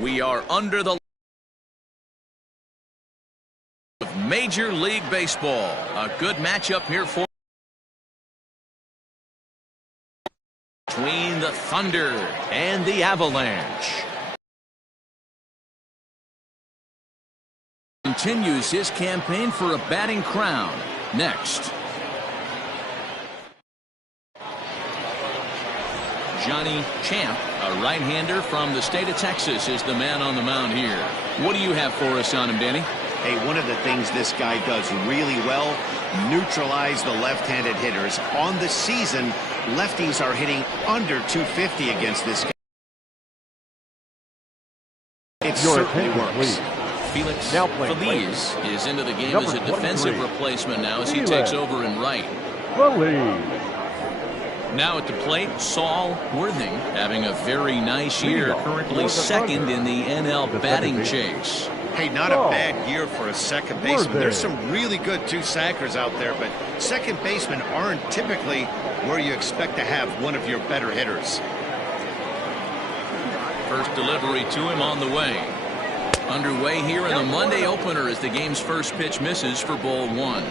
We are under the of Major League Baseball. A good matchup here for between the Thunder and the Avalanche. Continues his campaign for a batting crown. Next, Johnny Champ, a right-hander from the state of Texas, is the man on the mound here. What do you have for us on him, Danny? Hey, one of the things this guy does really well, neutralize the left-handed hitters. On the season, lefties are hitting under 250 against this guy. It certainly works. Felix Feliz is into the game as a defensive replacement now as he takes over in right. Now at the plate, Saul Worthing having a very nice year, currently second in the NL batting chase. Hey, not a bad year for a second baseman. There's some really good two-sackers out there, but second basemen aren't typically where you expect to have one of your better hitters. First delivery to him on the way. Underway here in the Monday opener as the game's first pitch misses for ball one.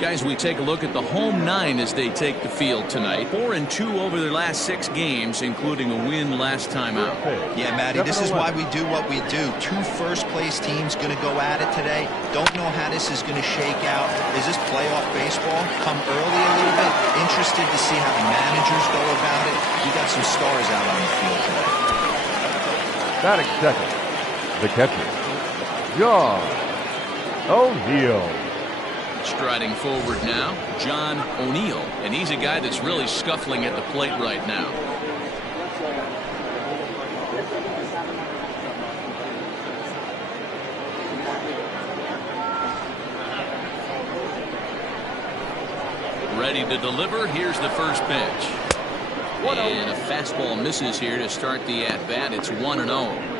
Guys, we take a look at the home nine as they take the field tonight. 4-2 over their last 6 games, including a win last time out. Yeah, Matty, this is why we do what we do. 2 first-place teams going to go at it today. Don't know how this is going to shake out. Is this playoff baseball? Come early a little bit. Interested to see how the managers go about it. We got some stars out on the field today. Batting second, the catcher, John O'Neill. Striding forward now, John O'Neill, and he's a guy that's really scuffling at the plate right now. Ready to deliver. Here's the first pitch. And a fastball misses here to start the at-bat. It's 1-0.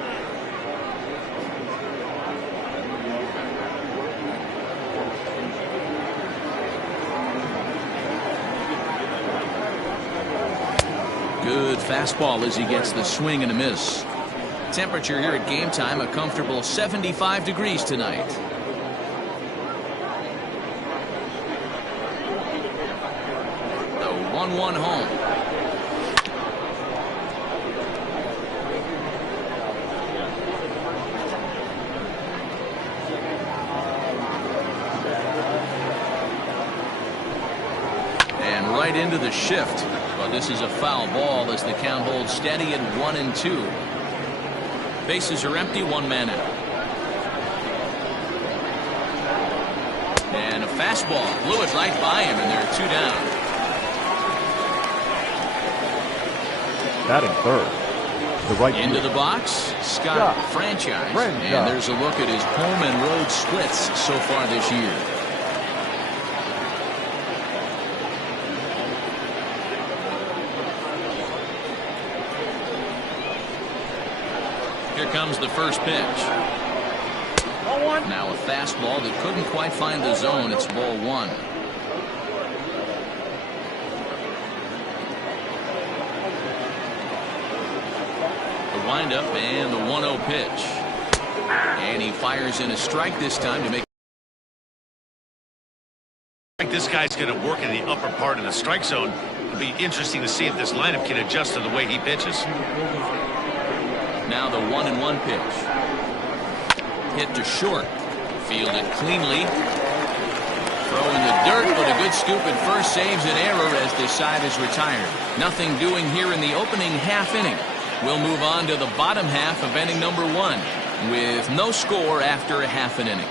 Good fastball as he gets the swing and a miss. Temperature here at game time, a comfortable 75 degrees tonight. The 1-1 home. And right into the shift. But this is a foul ball as the count holds steady at 1-2. Bases are empty, 1 man out. And a fastball blew it right by him, and there are 2 down. Batting third, the right into the box, Scott Franchise. And there's a look at his home and road splits so far this year. Here comes the first pitch. Now a fastball that couldn't quite find the zone. It's ball 1. The windup and the 1-0 pitch. And he fires in a strike this time to make. This guy's going to work in the upper part of the strike zone. It'll be interesting to see if this lineup can adjust to the way he pitches. Now the 1-1 pitch. Hit to short. Fielded cleanly. Throw in the dirt, but a good scoop at first saves an error as this side is retired. Nothing doing here in the opening half inning. We'll move on to the bottom half of inning number 1 with no score after a half an inning.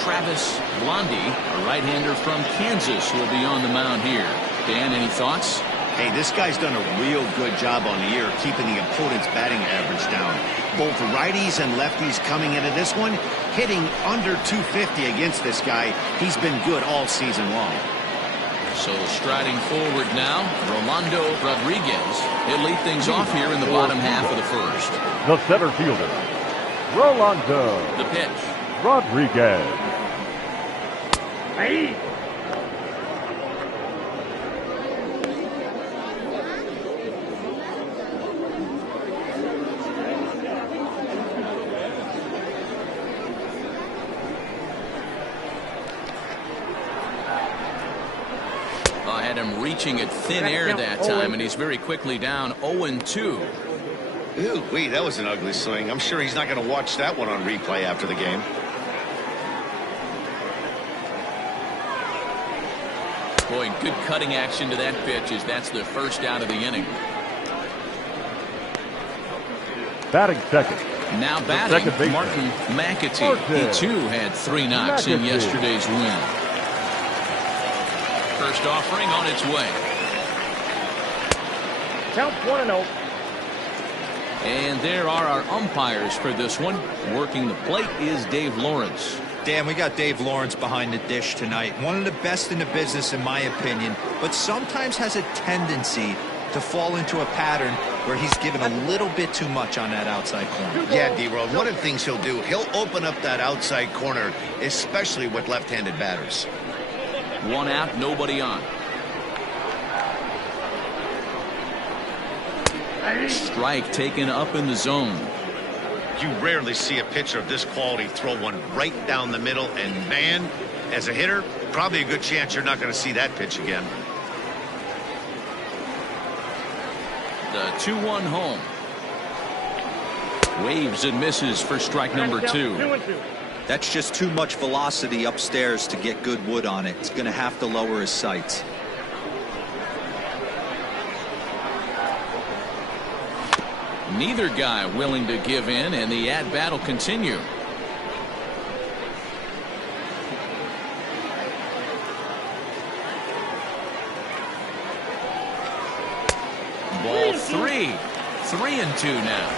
Travis Blondie, a right-hander from Kansas, will be on the mound here. Dan, any thoughts? Hey, this guy's done a real good job on the year keeping the opponent's batting average down. Both righties and lefties coming into this one, hitting under 250 against this guy. He's been good all season long. So striding forward now, Rolando Rodriguez. He'll lead things off here in the bottom half of the first. The center fielder, Rolando. The pitch. Rodriguez. Hey. Had him reaching at thin air that time, and he's very quickly down 0-2. Ooh, that was an ugly swing. I'm sure he's not going to watch that one on replay after the game. Boy, good cutting action to that pitch as that's the first out of the inning. Batting second. Now batting, Martin McAtee. He too had 3 knocks in yesterday's win. First offering on its way. Count 1-0. And there are our umpires for this one. Working the plate is Dave Lawrence. Dan, we got Dave Lawrence behind the dish tonight. One of the best in the business, in my opinion, but sometimes has a tendency to fall into a pattern where he's given a little bit too much on that outside corner. Yeah, D-Road, one of the things he'll do, he'll open up that outside corner, especially with left-handed batters. 1 out, nobody on. Strike taken up in the zone. You rarely see a pitcher of this quality throw one right down the middle, and man, as a hitter, probably a good chance you're not going to see that pitch again. The 2-1 home. Waves and misses for strike number 2. That's just too much velocity upstairs to get good wood on it. It's going to have to lower his sights. Neither guy willing to give in, and the at-bat will continue. Ball 3. 3-2 now.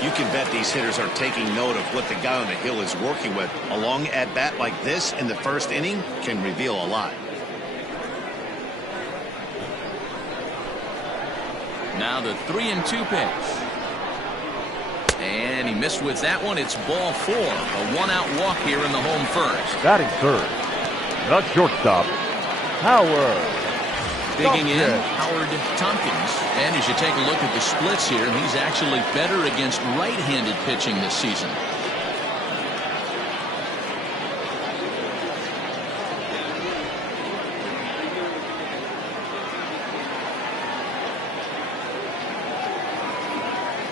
You can bet these hitters are taking note of what the guy on the hill is working with. A long at-bat like this in the first inning can reveal a lot. Now the 3-2 pitch. And he missed with that one. It's ball 4. A 1-out walk here in the home first. Batting third. The shortstop, Howard. Digging in, Howard Tompkins. And as you take a look at the splits here, he's actually better against right-handed pitching this season.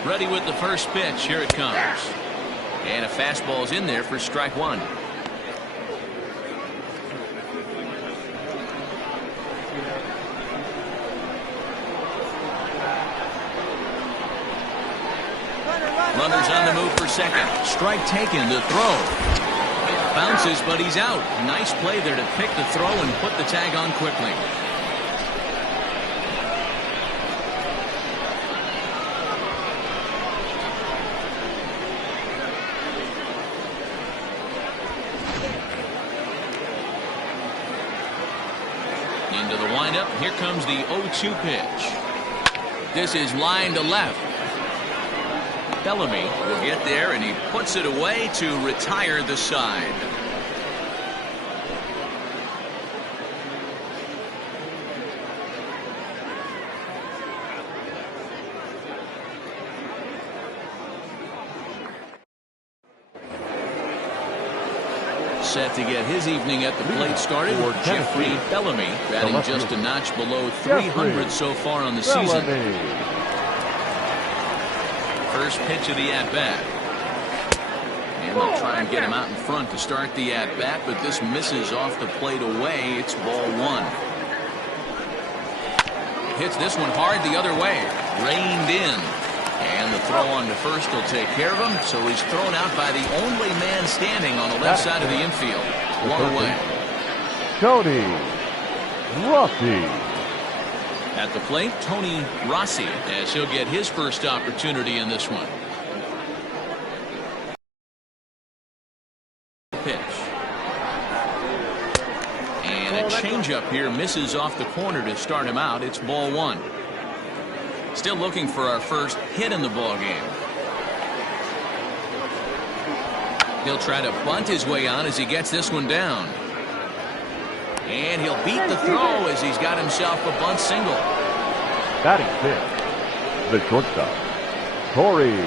Ready with the first pitch. Here it comes. And a fastball's in there for strike 1. Runners on the move for second. Strike taken. The throw. It bounces, but he's out. Nice play there to pick the throw and put the tag on quickly. Into the windup. Here comes the 0-2 pitch. This is line to left. Bellamy will get there, and he puts it away to retire the side. Set to get his evening at the plate started. Jeffrey Bellamy batting just a notch below 300 so far on the season. First pitch of the at-bat. And they'll try and get him out in front to start the at-bat, but this misses off the plate away. It's ball 1. Hits this one hard the other way. Reined in. And the throw on to first will take care of him, so he's thrown out by the only man standing on the left side of the infield. 1 away. Tony Rossi. At the plate, Tony Rossi, as he'll get his first opportunity in this one. Pitch. And a changeup here misses off the corner to start him out. It's ball 1. Still looking for our first hit in the ball game. He'll try to bunt his way on as he gets this one down. And he'll beat the throw as he's got himself a bunt single. Batting fifth, the shortstop, Corey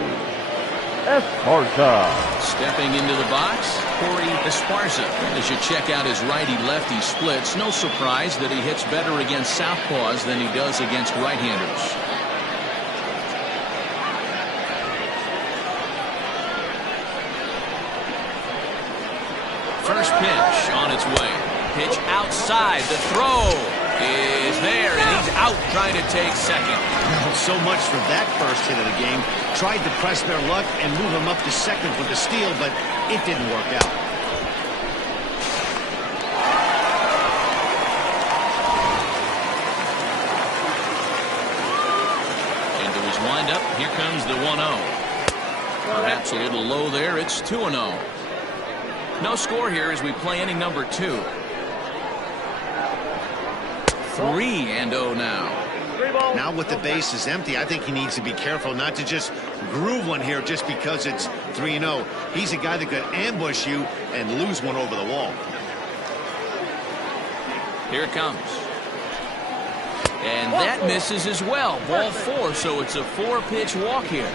Esparza. Stepping into the box, Corey Esparza. As you check out his righty-lefty splits, no surprise that he hits better against southpaws than he does against right-handers. First pitch on its way. Pitch outside. The throw is there, and he's out trying to take second. Well, so much for that first hit of the game. Tried to press their luck and move him up to second for the steal, but it didn't work out. Into his windup, here comes the 1-0. Perhaps a little low there. It's 2-0. No score here as we play inning number 2. 3-0 now. Now with the base is empty, I think he needs to be careful not to just groove one here just because it's 3-0. He's a guy that could ambush you and lose one over the wall. Here it comes. And that misses as well. Ball 4, so it's a 4-pitch walk here.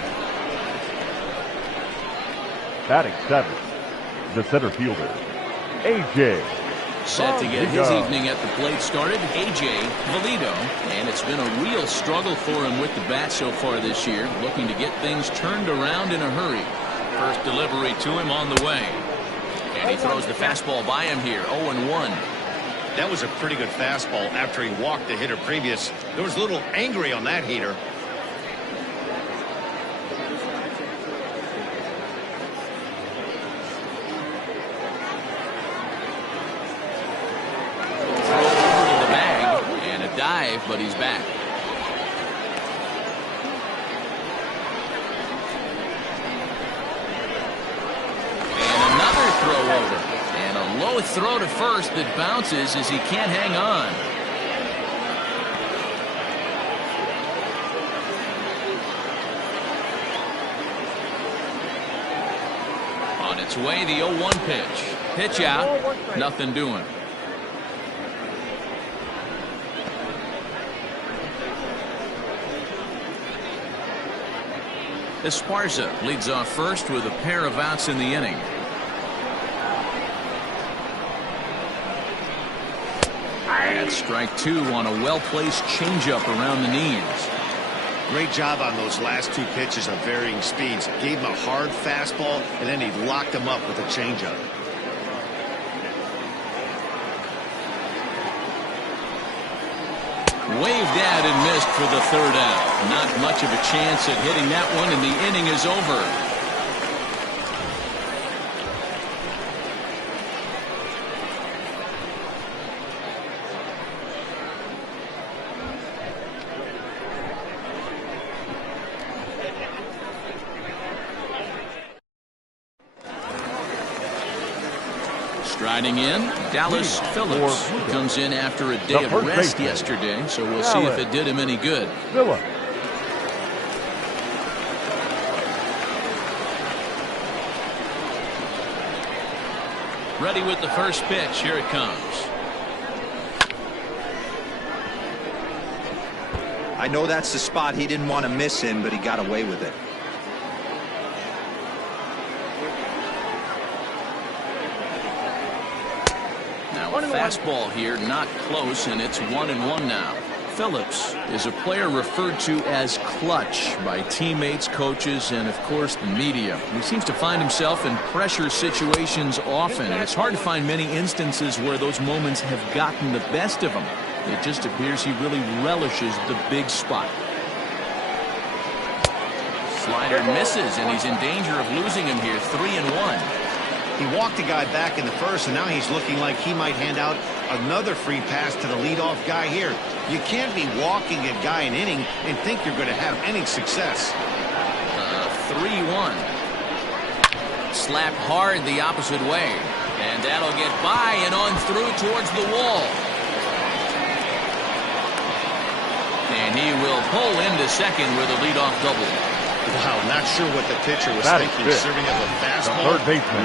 Batting 7th, the center fielder, A.J. Set to get his evening at the plate started, A.J. Valido. And it's been a real struggle for him with the bat so far this year, looking to get things turned around in a hurry. First delivery to him on the way. And he throws the fastball by him here, 0-1. That was a pretty good fastball after he walked the hitter previous. There was a little angry on that heater. But he's back. And another throw over. And a low throw to first that bounces as he can't hang on. On its way, the 0-1 pitch. Pitch out. Nothing doing. Esparza leads off first with a pair of outs in the inning. That's strike 2 on a well-placed changeup around the knees. Great job on those last 2 pitches of varying speeds. Gave him a hard fastball, and then he locked him up with a changeup. Waved at and missed for the 3rd out. Not much of a chance at hitting that one, and the inning is over. Striding in, Dallas Phillips comes in after a day of rest yesterday, so we'll see if it did him any good. Phillips. Ready with the first pitch. Here it comes. I know that's the spot he didn't want to miss in, but he got away with it. Fastball here, not close, and it's 1-1 now. Phillips is a player referred to as clutch by teammates, coaches, and of course the media. He seems to find himself in pressure situations often, and it's hard to find many instances where those moments have gotten the best of him. It just appears he really relishes the big spot. Slider misses, and he's in danger of losing him here. 3-1. He walked the guy back in the first, and now he's looking like he might hand out another free pass to the leadoff guy here. You can't be walking a guy an inning and think you're going to have any success. 3-1. Slapped hard the opposite way. And that'll get by and on through towards the wall. And he will pull into second with a leadoff double. Wow, not sure what the pitcher was thinking, serving up a fastball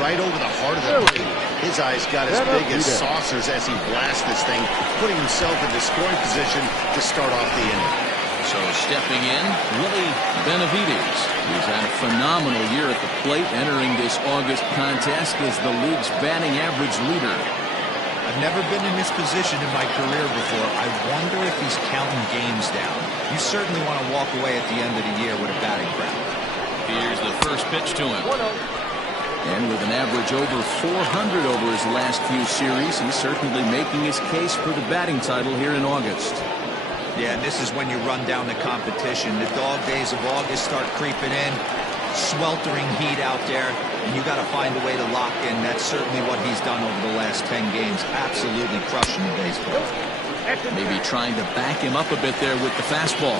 right over the heart of the plate. His eyes got as big as saucers as he blasts this thing, putting himself into scoring position to start off the inning. So stepping in, Willie Benavides. He's had a phenomenal year at the plate, entering this August contest as the league's batting average leader. I've never been in this position in my career before. I wonder if he's counting games down. You certainly want to walk away at the end of the year with a batting crown. Here's the first pitch to him. And with an average over 400 over his last few series, he's certainly making his case for the batting title here in August. Yeah, and this is when you run down the competition. The dog days of August start creeping in. Sweltering heat out there, and you got to find a way to lock in. That's certainly what he's done over the last 10 games. Absolutely crushing the baseball. Maybe trying to back him up a bit there with the fastball.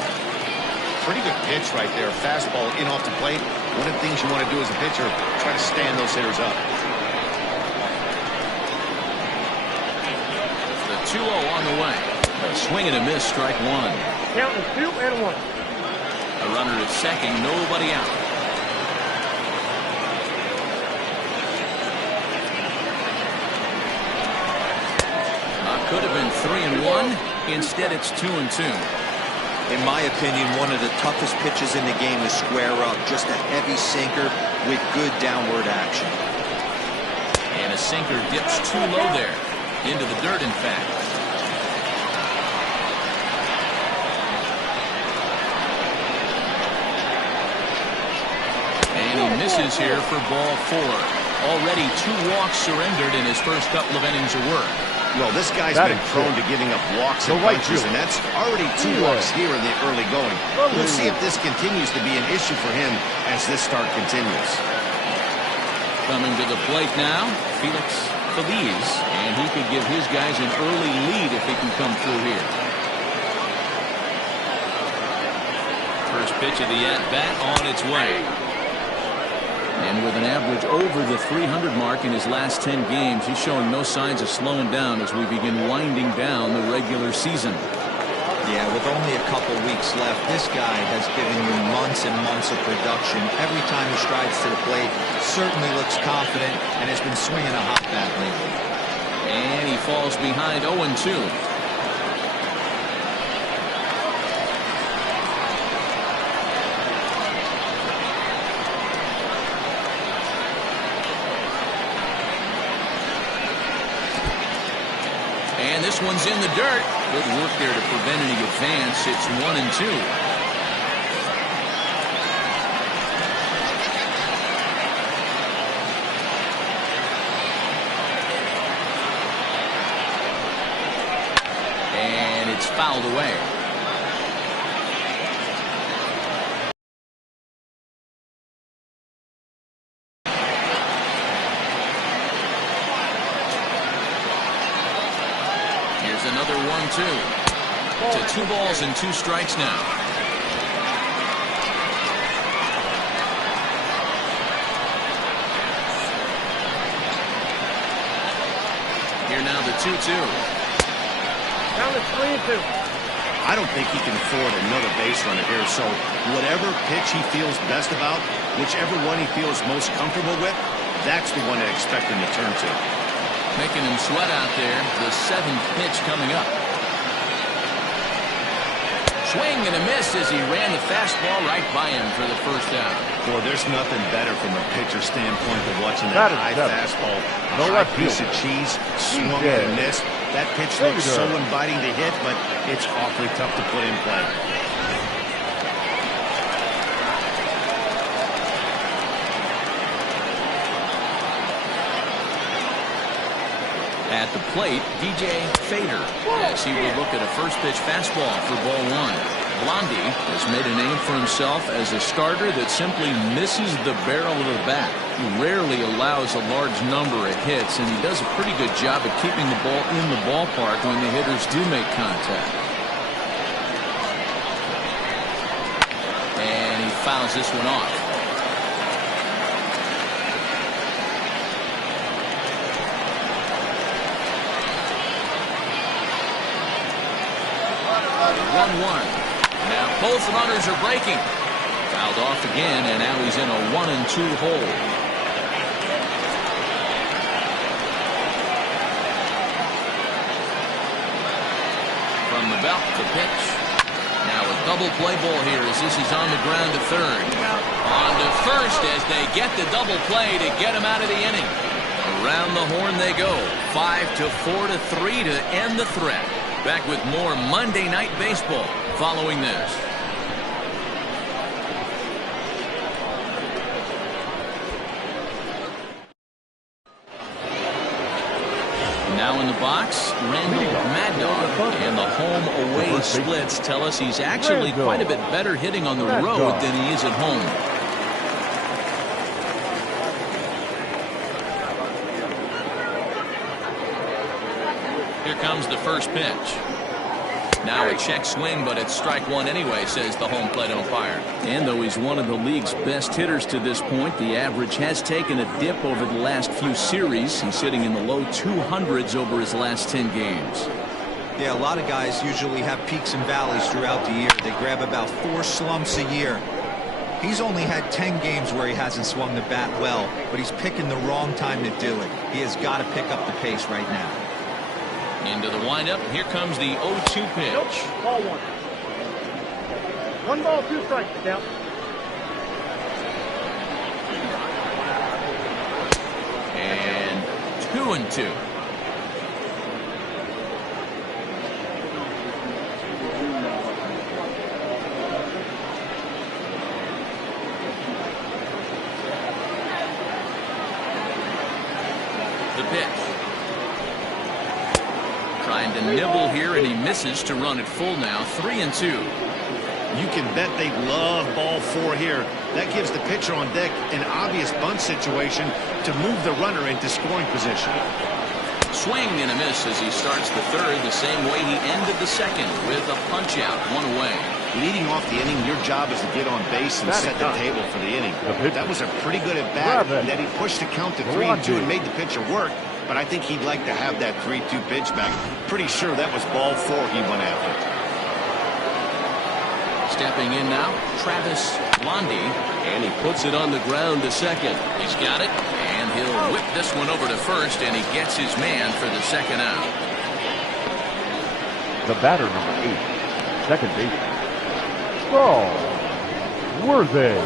Pretty good pitch right there. Fastball in off the plate. One of the things you want to do as a pitcher, try to stand those hitters up. The 2-0 on the way. A swing and a miss, strike one. Counting 2-1. A runner at second, nobody out. Could have been 3-1. Instead, it's 2-2. In my opinion, one of the toughest pitches in the game to square up. Just a heavy sinker with good downward action. And a sinker dips too low there. Into the dirt, in fact. And he misses here for ball 4. Already 2 walks surrendered in his first couple of innings of work. Well, this guy's been prone to giving up walks and bunches, and that's already 2 walks here in the early going. We'll see if this continues to be an issue for him as this start continues. Coming to the plate now, Felix Feliz, and he could give his guys an early lead if he can come through here. First pitch of the at-bat on its way. And with an average over the 300 mark in his last 10 games, he's showing no signs of slowing down as we begin winding down the regular season. Yeah, with only a couple weeks left, this guy has given you months and months of production. Every time he strides to the plate, certainly looks confident and has been swinging a hot bat lately. And he falls behind 0-2. And this one's in the dirt. Good work there to prevent any advance. It's 1-2. And it's fouled away. Another 1-2 to 2 balls and 2 strikes now. Here now the 2-2. Count it 3-2. I don't think he can afford another base runner here, so whatever pitch he feels best about, whichever one he feels most comfortable with, that's the one I expect him to turn to. Making him sweat out there. The 7th pitch coming up. Swing and a miss as he ran the fastball right by him for the first out. Boy, there's nothing better from a pitcher standpoint than watching that high fastball. A high piece of cheese, swung and missed. That pitch looks so inviting to hit, but it's awfully tough to put in play. At the plate, DJ Fader, as he will look at a first pitch fastball for ball 1. Blondie has made a name for himself as a starter that simply misses the barrel of the bat. He rarely allows a large number of hits, and he does a pretty good job of keeping the ball in the ballpark when the hitters do make contact. And he fouls this one off. Now both runners are breaking. Fouled off again, and now he's in a 1-2 hole. From the belt, the pitch. Now Now a double play ball here as this is on the ground to third. On to first as they get the double play to get him out of the inning. Around the horn they go. 5-4-3 to end the threat. Back with more Monday Night Baseball following this. Now in the box, Randall Maddox. And the home-away splits tell us he's actually quite a bit better hitting on the road than he is at home. Here comes the first pitch. Now a check swing, but it's strike one anyway, says the home plate umpire. And though he's one of the league's best hitters to this point, the average has taken a dip over the last few series. He's sitting in the low 200s over his last 10 games. Yeah, a lot of guys usually have peaks and valleys throughout the year. They grab about 4 slumps a year. He's only had 10 games where he hasn't swung the bat well, but he's picking the wrong time to do it. He has got to pick up the pace right now. Into the windup. Here comes the 0-2 pitch. Nope. Ball 1. 1 ball, 2 strikes. Down. And 2-2. The pitch. Trying to nibble here, and he misses to run it full now. 3-2. You can bet they love ball 4 here. That gives the pitcher on deck an obvious bunt situation to move the runner into scoring position. Swing and a miss as he starts the third the same way he ended the second with a punch out, 1 away. Leading off the inning, your job is to get on base and set the table for the inning. That was a pretty good at bat that he pushed the count to 3-2 and made the pitcher work. But I think he'd like to have that 3-2 pitch back. Pretty sure that was ball 4 he went after. Stepping in now, Travis Blondie, and he puts it on the ground to second. He's got it, and he'll whip this one over to first, and he gets his man for the second out. The batter, number 8, second baseman, Saul Worthing.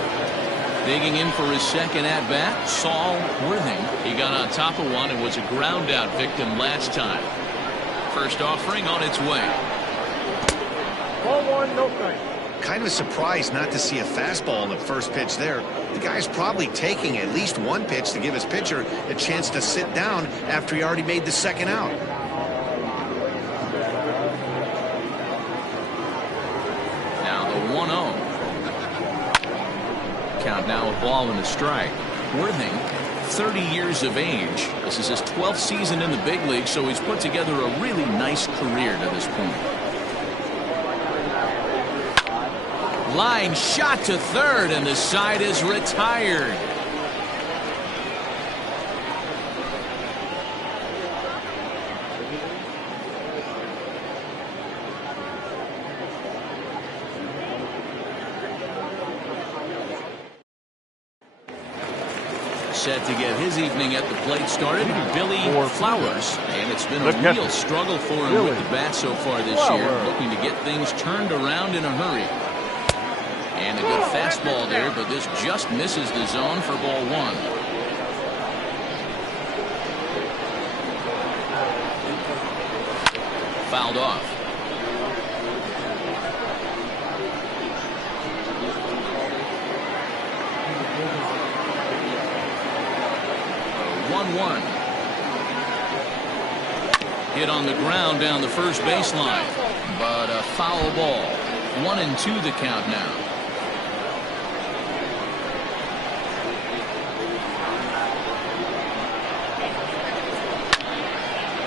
Digging in for his second at-bat, Saul Worthing. He got on top of one and was a ground-out victim last time. First offering on its way. Ball 1, no strike. Kind of surprised not to see a fastball in the first pitch there. The guy's probably taking at least one pitch to give his pitcher a chance to sit down after he already made the second out. Now the 1-0. Count now a ball and a strike. Worthing, 30 years of age. This is his 12th season in the big league, so he's put together a really nice career to this point. Line shot to third, and the side is retired. Set to get his evening at the plate started, Billy Flowers. And it's been a real struggle for him with the bat so far this year, looking to get things turned around in a hurry. And a good fastball there, but this just misses the zone for ball 1. Fouled off. Hit on the ground down the first baseline, but a foul ball. 1-2 the count now.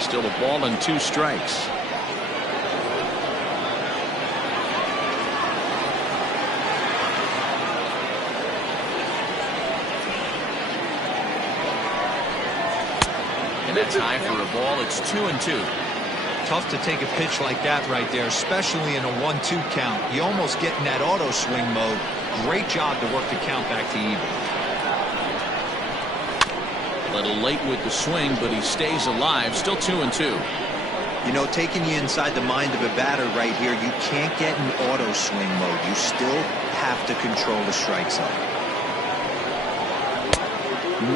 Still a ball and 2 strikes. And that's high for a ball. It's 2-2. Tough to take a pitch like that right there, especially in a 1-2 count. You almost get in that auto swing mode. Great job to work the count back to even. A little late with the swing, but he stays alive. Still 2-2. You know, taking you inside the mind of a batter right here, you can't get in auto swing mode. You still have to control the strike zone.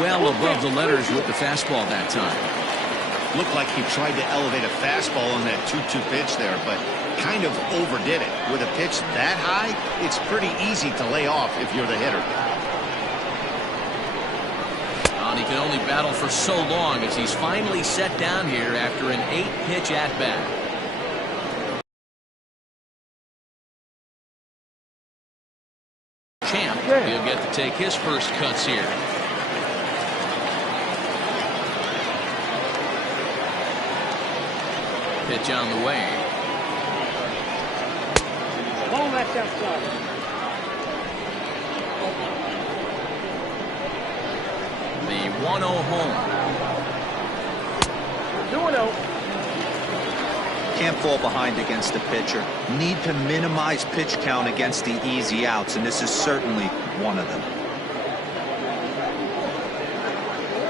Well above the letters with the fastball that time. Looked like he tried to elevate a fastball on that 2-2 pitch there, but kind of overdid it. With a pitch that high, it's pretty easy to lay off if you're the hitter. And he can only battle for so long as he's finally set down here after an 8-pitch at-bat. Champ, he'll get to take his first cuts here. Pitch on the way. Ball left outside. The 1-0 home. 2-0. Can't fall behind against the pitcher. Need to minimize pitch count against the easy outs, and this is certainly one of them.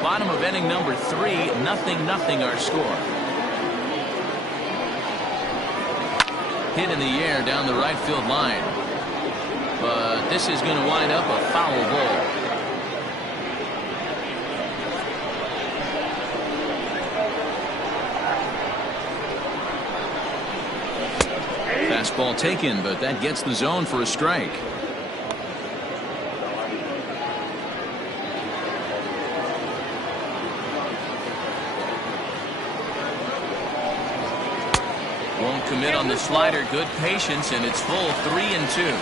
Bottom of inning number 3, 0-0 our score. Hit in the air down the right field line. But this is going to wind up a foul ball. Fastball taken, but that gets the zone for a strike. Won't commit on the slider. Good patience, and it's full 3-2.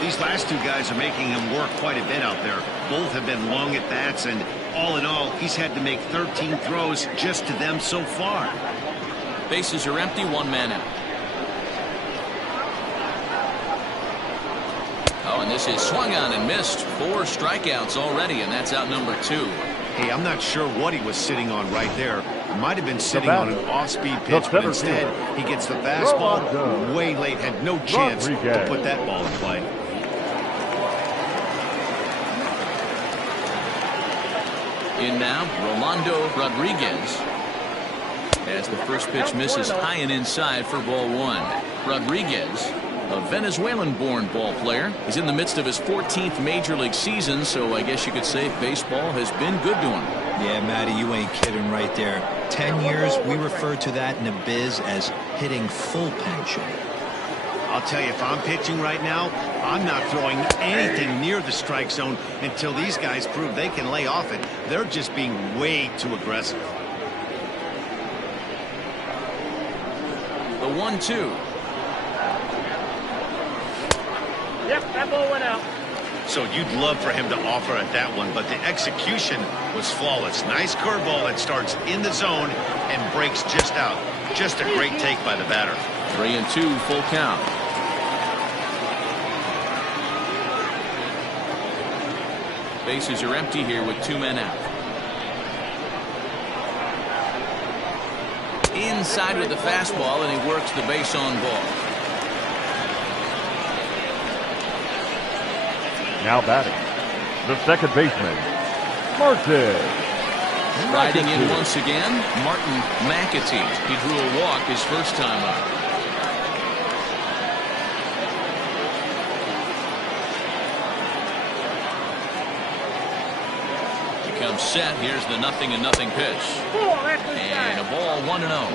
These last two guys are making him work quite a bit out there. Both have been long at bats, and all in all, he's had to make 13 throws just to them so far. Bases are empty, 1 man out. Oh, and this is swung on and missed. 4 strikeouts already, and that's out number 2. Hey, I'm not sure what he was sitting on right there. Might have been sitting on an off-speed pitch, but instead he gets the fastball way late. Had no chance to put that ball in play. In now, Rolando Rodriguez. As the first pitch misses high and inside for ball 1. Rodriguez, a Venezuelan-born ball player, is in the midst of his 14th major league season, so I guess you could say baseball has been good to him. Yeah, Matty, you ain't kidding right there. 10 years, we refer to that in the biz as hitting full pension. I'll tell you, if I'm pitching right now, I'm not throwing anything near the strike zone until these guys prove they can lay off it. They're just being way too aggressive. The 1-2. Yep, that ball went out. So you'd love for him to offer at that one, but the execution was flawless. Nice curveball that starts in the zone and breaks just out. Just a great take by the batter. 3-2, full count. Bases are empty here with 2 men out. Inside with the fastball, and he works the base on ball. Now batting, the second baseman, Martin. Riding in once again, Martin McAtee. He drew a walk his first time up. He comes set. Here's the 0-0 pitch. And a ball 1-0.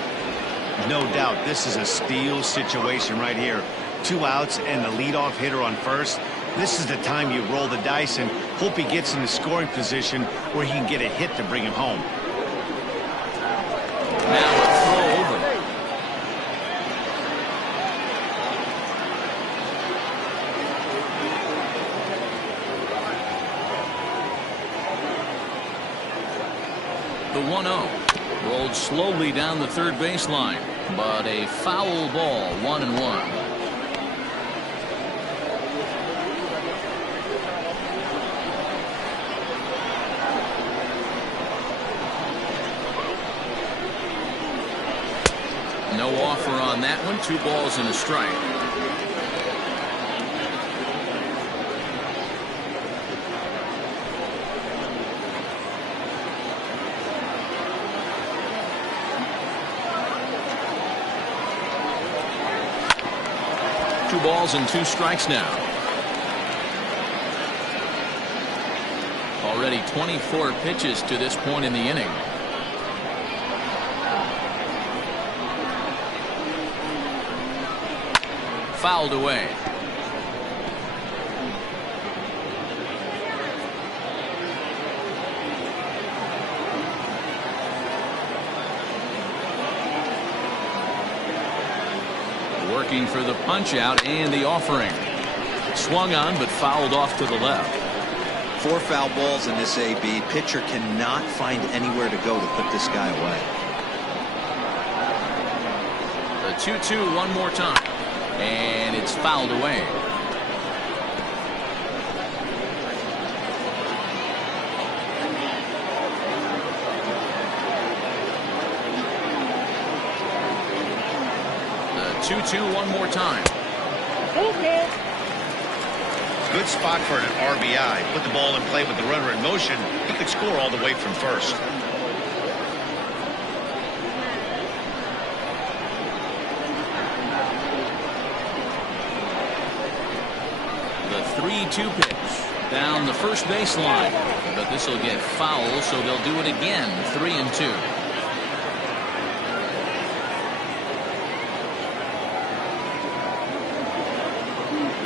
No doubt this is a steal situation right here. 2 outs and the leadoff hitter on first. This is the time you roll the dice and hope he gets in the scoring position where he can get a hit to bring him home. Now a throw over. The 1-0 rolled slowly down the third baseline, but a foul ball, 1-1. No offer on that one. 2 balls and a strike. 2 balls and 2 strikes now. Already 24 pitches to this point in the inning. Fouled away. Working for the punch out and the offering. Swung on but fouled off to the left. 4 foul balls in this AB. Pitcher cannot find anywhere to go to put this guy away. The 2-2 one more time. And it's fouled away. The 2-2 one more time. Good spot for an RBI. Put the ball in play with the runner in motion. He could score all the way from first. The 3-2 pitch down the first baseline, but this will get foul, so they'll do it again. 3-2.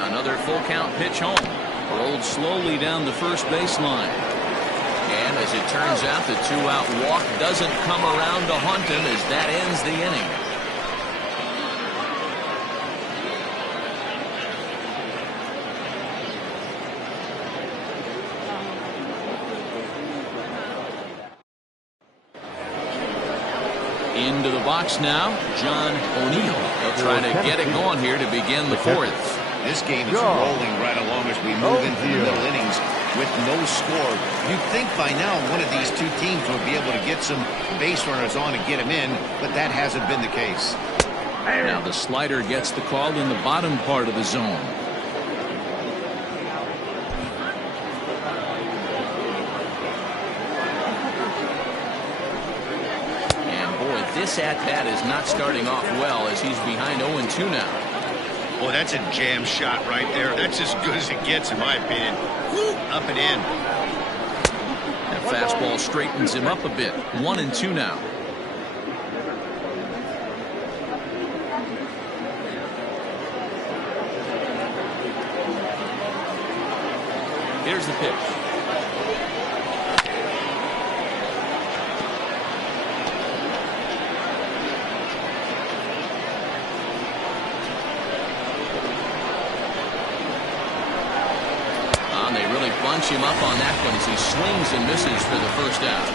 Another full count pitch home. Rolled slowly down the first baseline. And as it turns out, the 2-out walk doesn't come around to haunt him as that ends the inning. Into the box now, John O'Neill. They'll try to get it going here to begin the 4th. This game is rolling right along as we move into the middle innings with no score. You'd think by now one of these two teams would be able to get some base runners on and get them in, but that hasn't been the case. Now the slider gets the call in the bottom part of the zone. And boy, this at-bat is not starting off well as he's behind 0-2 now. Boy, that's a jam shot right there. That's as good as it gets, in my opinion. Woo, up and in. That fastball straightens him up a bit. 1-2 now. Here's the pitch. Bunch him up on that one as he swings and misses for the first out.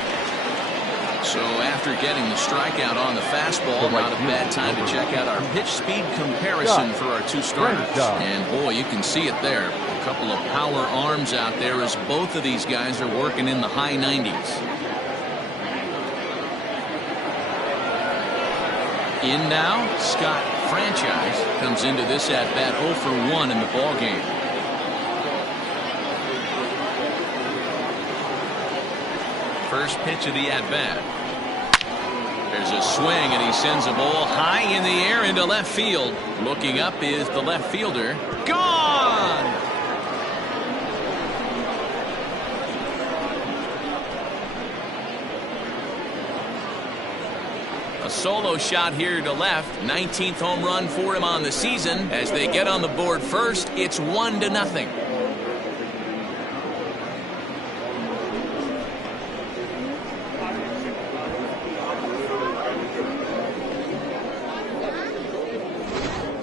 So after getting the strikeout on the fastball, not a bad time to check out our pitch speed comparison for our 2 starters. And boy, you can see it there. A couple of power arms out there as both of these guys are working in the high 90s. In now, Scott Franchise comes into this at bat 0 for 1 in the ball game. First pitch of the at-bat. There's a swing, and he sends a ball high in the air into left field. Looking up is the left fielder. Gone! A solo shot here to left. 19th home run for him on the season. As they get on the board first, it's 1-0.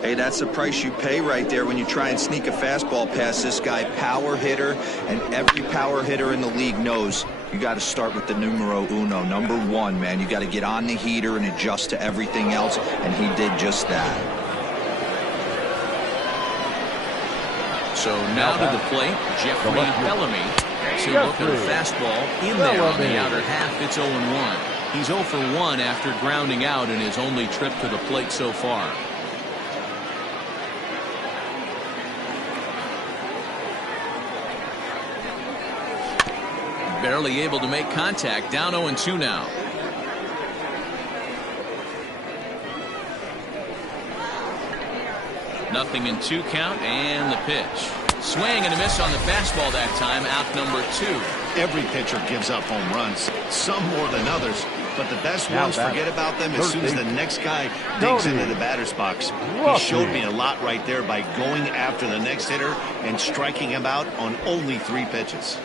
Hey, that's the price you pay right there when you try and sneak a fastball past this guy. Power hitter, and every power hitter in the league knows you got to start with the numero uno, number 1, man. You got to get on the heater and adjust to everything else, and he did just that. So now to the plate, Jeffrey Bellamy. He'll look at a fastball in there on the outer half. It's 0-1. He's 0 for 1 after grounding out in his only trip to the plate so far. Barely able to make contact. Down 0-2 now. 0-2 count, and the pitch. Swing and a miss on the fastball that time, out number 2. Every pitcher gives up home runs, some more than others, but the best ones forget about them as soon as the next guy digs into the batter's box. He showed me a lot right there by going after the next hitter and striking him out on only 3 pitches.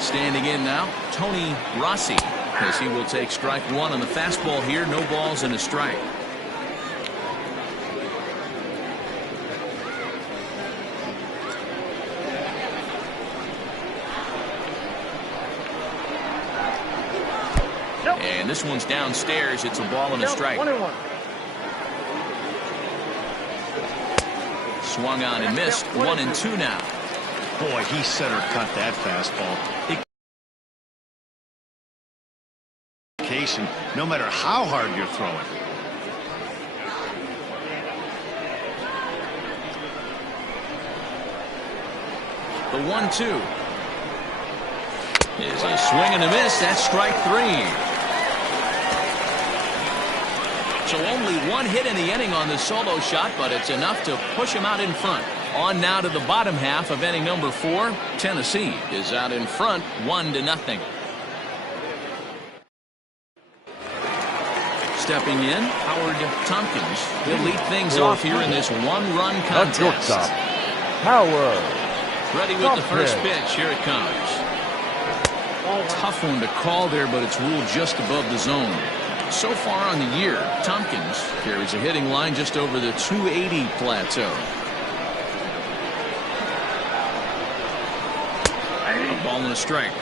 Standing in now, Tony Rossi, as he will take strike 1 on the fastball here. No balls and a strike. And this one's downstairs. It's a ball and a strike. 1-1. Swung on and missed. 1-2 now. Boy, he center cut that fastball. No matter how hard you're throwing. The 1-2 is a swing and a miss. That's strike 3. So only 1 hit in the inning on the solo shot, but it's enough to push him out in front. On now to the bottom half of inning number 4. Tennessee is out in front 1-0. Stepping in, Howard Tompkins. He'll lead things off here in this 1-run contest. Howard. Ready with the first pitch. Here it comes. Tough one to call there, but it's ruled just above the zone. So far on the year, Tompkins carries a hitting line just over the 280 plateau. A ball and a strike.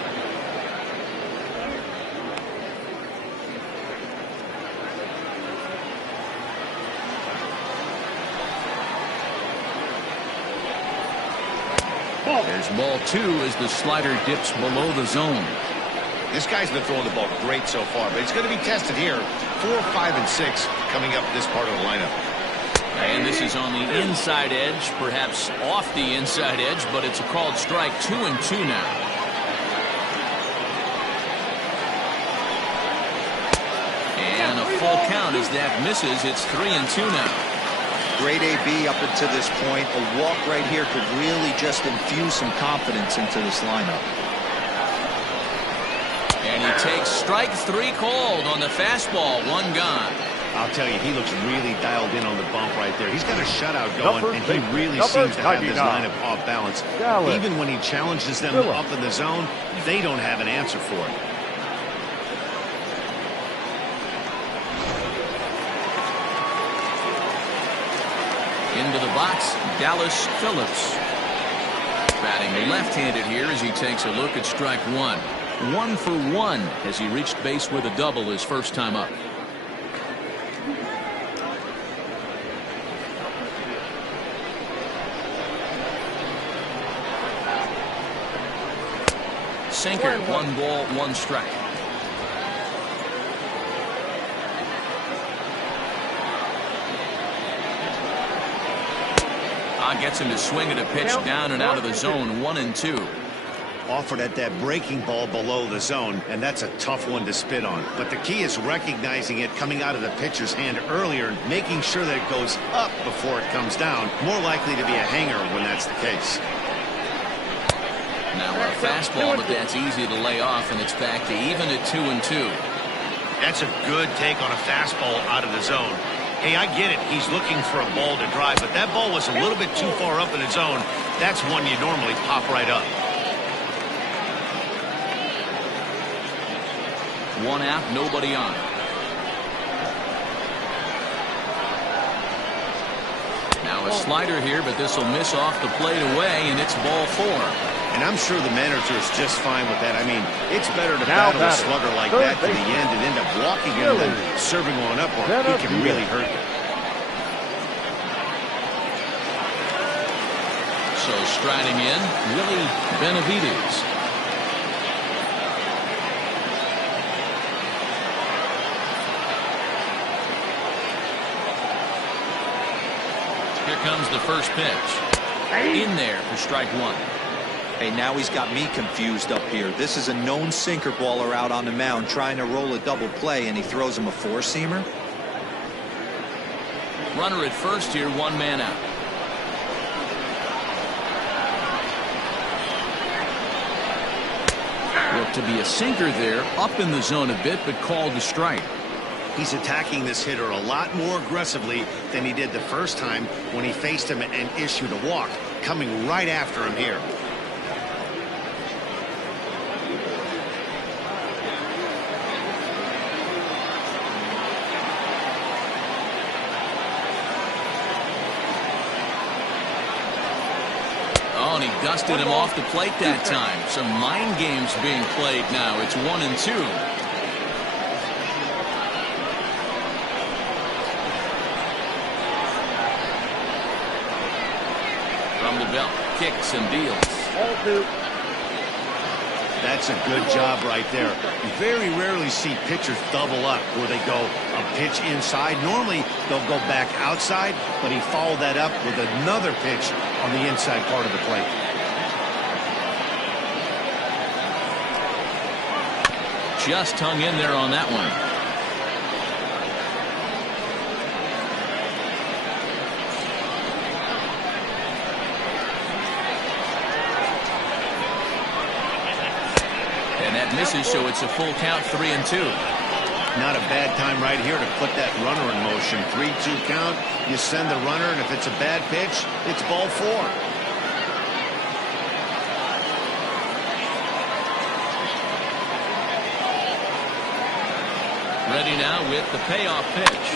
There's ball 2 as the slider dips below the zone. This guy's been throwing the ball great so far, but he's going to be tested here. 4, 5, and 6 coming up this part of the lineup. And this is on the inside edge, perhaps off the inside edge, but it's a called strike. 2-2 now. And a full count as that misses. It's 3-2 now. Great AB up until this point. A walk right here could really just infuse some confidence into this lineup. And he takes strike 3 called on the fastball. 1 gone. I'll tell you, he looks really dialed in on the bump right there. He's got a shutout going, and he really seems to have this lineup off balance. Even when he challenges them up in the zone, they don't have an answer for it. Into the box, Dallas Phillips. Batting left-handed here as he takes a look at strike 1. 1 for 1 as he reached base with a double his first time up. Sinker, 1 ball, 1 strike. Gets him to swing at a pitch down and out of the zone. 1-2. Offered at that breaking ball below the zone, and that's a tough one to spit on. But the key is recognizing it coming out of the pitcher's hand earlier, making sure that it goes up before it comes down. More likely to be a hanger when that's the case. Now a fastball, but that's easy to lay off, and it's back to even at 2-2. That's a good take on a fastball out of the zone. Hey, I get it. He's looking for a ball to drive, but that ball was a little bit too far up in the zone. That's one you normally pop right up. 1 out, nobody on. Now a slider here, but this will miss off the plate away, and it's ball 4. And I'm sure the manager is just fine with that. I mean, it's better to battle a slugger like that to the end and end up walking him than serving one up, or he can really hurt you. So striding in, Willie Benavides. Here comes the first pitch. In there for strike 1. Hey, now he's got me confused up here. This is a known sinker baller out on the mound trying to roll a double play, and he throws him a four-seamer. Runner at first here, one man out. Looked to be a sinker there, up in the zone a bit, but called a strike. He's attacking this hitter a lot more aggressively than he did the first time when he faced him and issued a walk, coming right after him here. Oh, and he dusted him off the plate that time. Some mind games being played now. It's 1-2. From the belt, kicks and deals. That's a good job right there. You very rarely see pitchers double up where they go a pitch inside. Normally they'll go back outside, but he followed that up with another pitch on the inside part of the plate. Just hung in there on that one. And that misses, so it's a full count, 3-2. Not a bad time right here to put that runner in motion. 3-2 count. You send the runner, and if it's a bad pitch, it's ball 4. Ready now with the payoff pitch.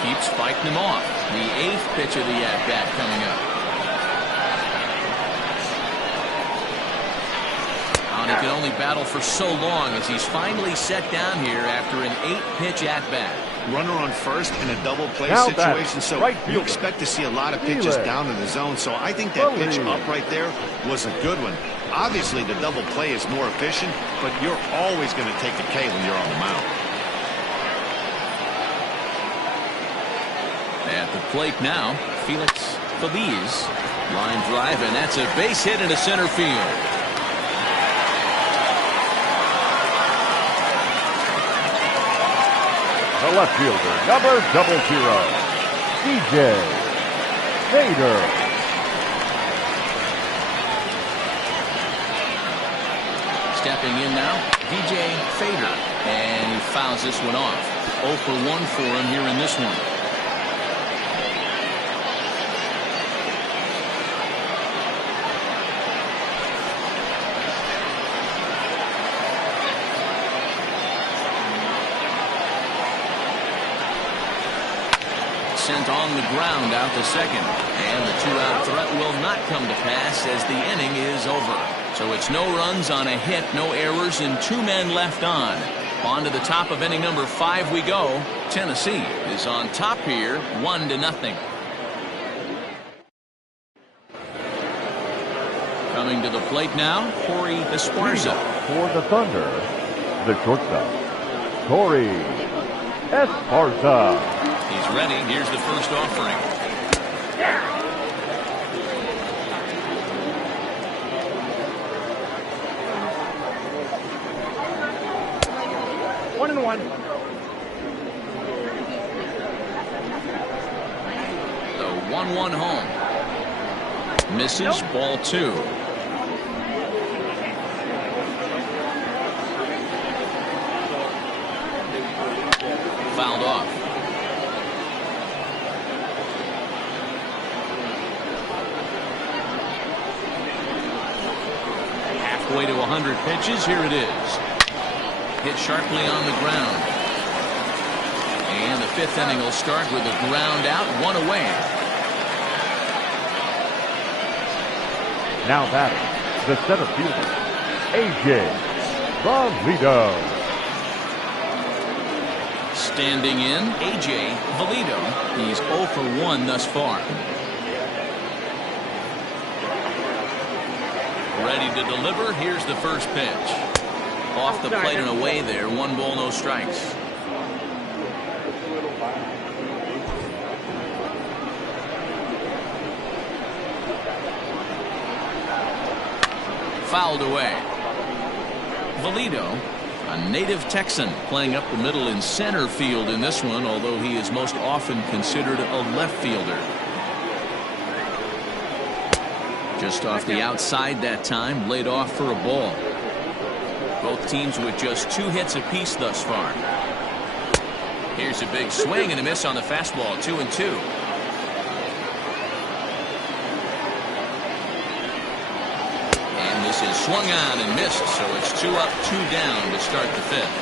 Keeps fighting him off. The 8th pitch of the at-bat coming up. And he can only battle for so long as he's finally set down here after an 8-pitch at-bat. Runner on first in a double play Now situation, so right you expect to see a lot of pitches down in the zone. So I think that pitch up right there was a good one. Obviously, the double play is more efficient, but you're always going to take a K when you're on the mound. At the plate now, Felix Feliz. Line drive, and that's a base hit into center field. The left fielder, number 00, DJ Fader. Stepping in now, DJ Fader, and he fouls this one off. 0 for 1 for him here in this one. Sent on the ground out to second, and the 2-out threat will not come to pass as the inning is over. So it's no runs on a hit, no errors, and 2 men left on. On to the top of inning number 5 we go. Tennessee is on top here, 1-0. Coming to the plate now, Corey Esparza. For the Thunder, the shortstop, Corey Esparza. He's ready. Here's the first offering. One and one. The 1-1 home. Misses, ball 2. Fouled off. Halfway to 100 pitches. Here it is. Hit sharply on the ground. And the 5th inning will start with a ground out, 1 away. Now batting, the center fielder, A.J. Valito. Standing in, A.J. Valito. He's 0 for 1 thus far. Ready to deliver. Here's the first pitch. Off the plate and away there. 1 ball, no strikes. fouled away. Valito, a native Texan, playing up the middle in center field in this one, although he is most often considered a left fielder. Just off the outside that time, laid off for a ball. Both teams with just 2 hits apiece thus far. Here's a big swing and a miss on the fastball, 2-2. And this is swung on and missed, so it's 2 up, 2 down to start the 5th.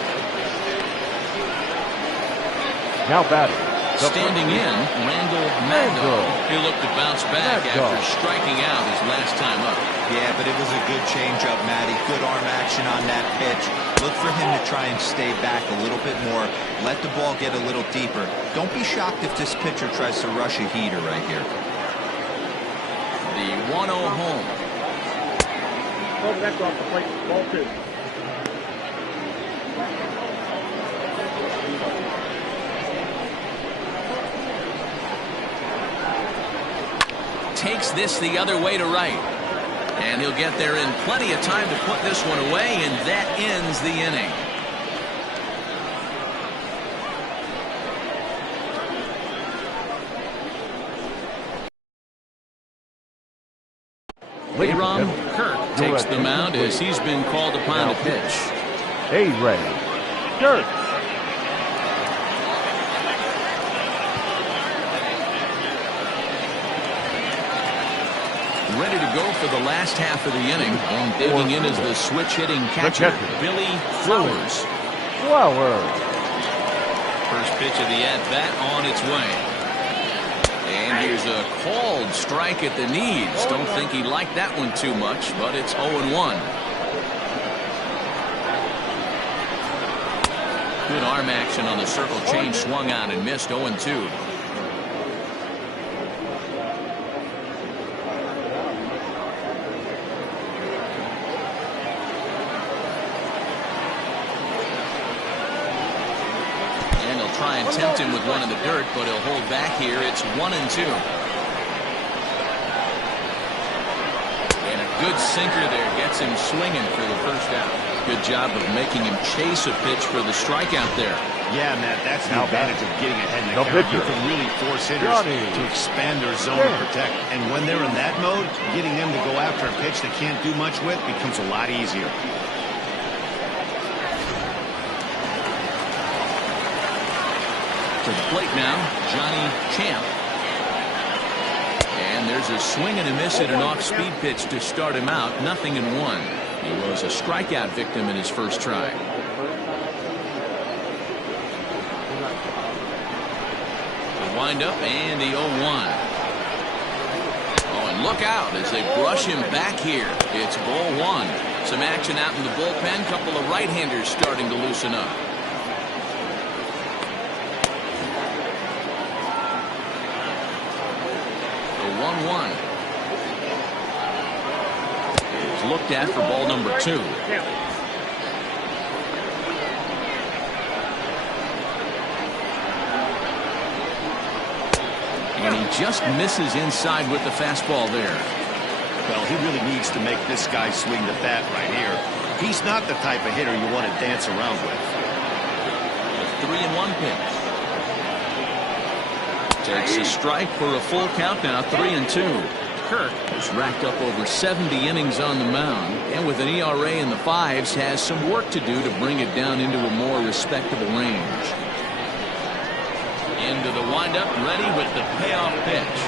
Now batting. Standing in, Randall Maddow. He looked to bounce back after striking out his last time up. Yeah, but it was a good changeup, Matty. Good arm action on that pitch. Look for him to try and stay back a little bit more. Let the ball get a little deeper. Don't be shocked if this pitcher tries to rush a heater right here. The 1-0 home. Oh, that's off the plate. Ball 2. Takes this the other way to right. And he'll get there in plenty of time to put this one away, and that ends the inning. Aaron Kirk takes the mound as he's been called upon to pitch. A-Ray Kirk. Ready to go for the last half of the inning, and digging in is the switch-hitting catcher, Billy Flowers. First pitch of the at-bat on its way. And here's a called strike at the knees. Don't think he liked that one too much, but it's 0-1. Good arm action on the circle change, swung on and missed, 0-2. Try and tempt him with one in the dirt, but he'll hold back here. It's 1-2. And a good sinker there gets him swinging for the first out. Good job of making him chase a pitch for the strikeout there. Yeah, Matt, that's the advantage of getting ahead in the count. You can really force hitters to expand their zone and protect. And when they're in that mode, getting them to go after a pitch they can't do much with becomes a lot easier. To the plate now, Johnny Champ. And there's a swing and a miss at an off-speed pitch to start him out. 0-1. He was a strikeout victim in his first try. The windup and the 0-1. Oh, and look out as they brush him back here. It's ball 1. Some action out in the bullpen. Couple of right-handers starting to loosen up. Is looked at for ball number 2. And he just misses inside with the fastball there. Well, he really needs to make this guy swing the bat right here. He's not the type of hitter you want to dance around with. The 3-1 pitch. Takes a strike for a full count now, 3-2. Kirk has racked up over 70 innings on the mound, and with an ERA in the 5s, has some work to do to bring it down into a more respectable range. Into the windup, ready with the payoff pitch.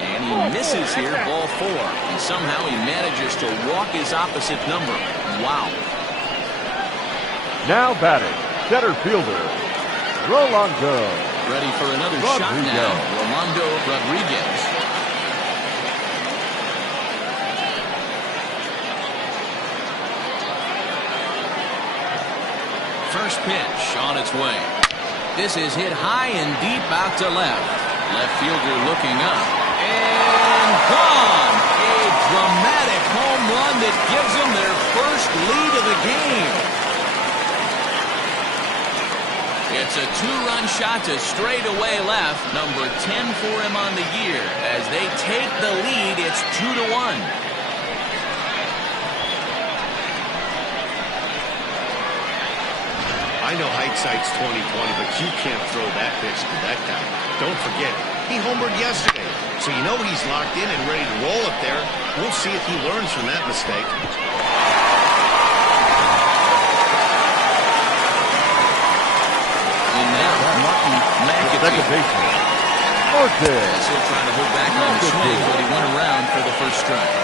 And he misses here, ball 4. And somehow he manages to walk his opposite number. Wow. Now batting, center fielder, Rolando. Ready for another shot now, Rolando Rodriguez. First pitch on its way. This is hit high and deep out to left. Left fielder looking up. And gone! A dramatic home run that gives them their first lead of the game. It's a 2-run shot to straightaway left. Number 10 for him on the year. As they take the lead, it's 2-1. I know hindsight's 20/20, but you can't throw that pitch to that guy. Don't forget, he homered yesterday, so you know he's locked in and ready to roll up there. We'll see if he learns from that mistake. And now Martin Second baseman, Martin. Still trying to hold back on the swing, but he went around for the first strike.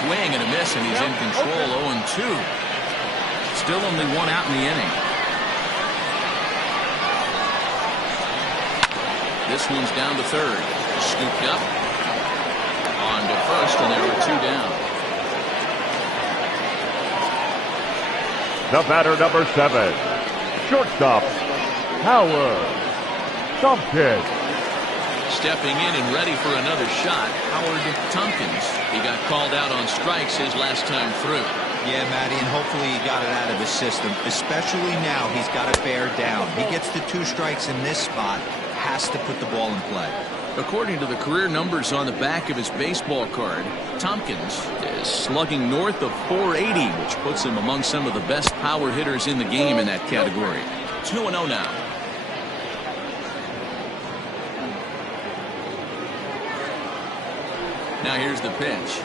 Swing and a miss, and he's in control. 0-2. Still only one out in the inning. This one's down to third. Scooped up. On to first, and there are two down. The batter, number 7, shortstop, Howard Tompkins. Stepping in and ready for another shot, Howard Tompkins. He got called out on strikes his last time through. Yeah, Matty, and hopefully he got it out of his system. Especially now, he's got to bear down. He gets the 2 strikes in this spot, has to put the ball in play. According to the career numbers on the back of his baseball card, Tompkins is slugging north of 480, which puts him among some of the best power hitters in the game in that category. 2-0 now. Now here's the pitch.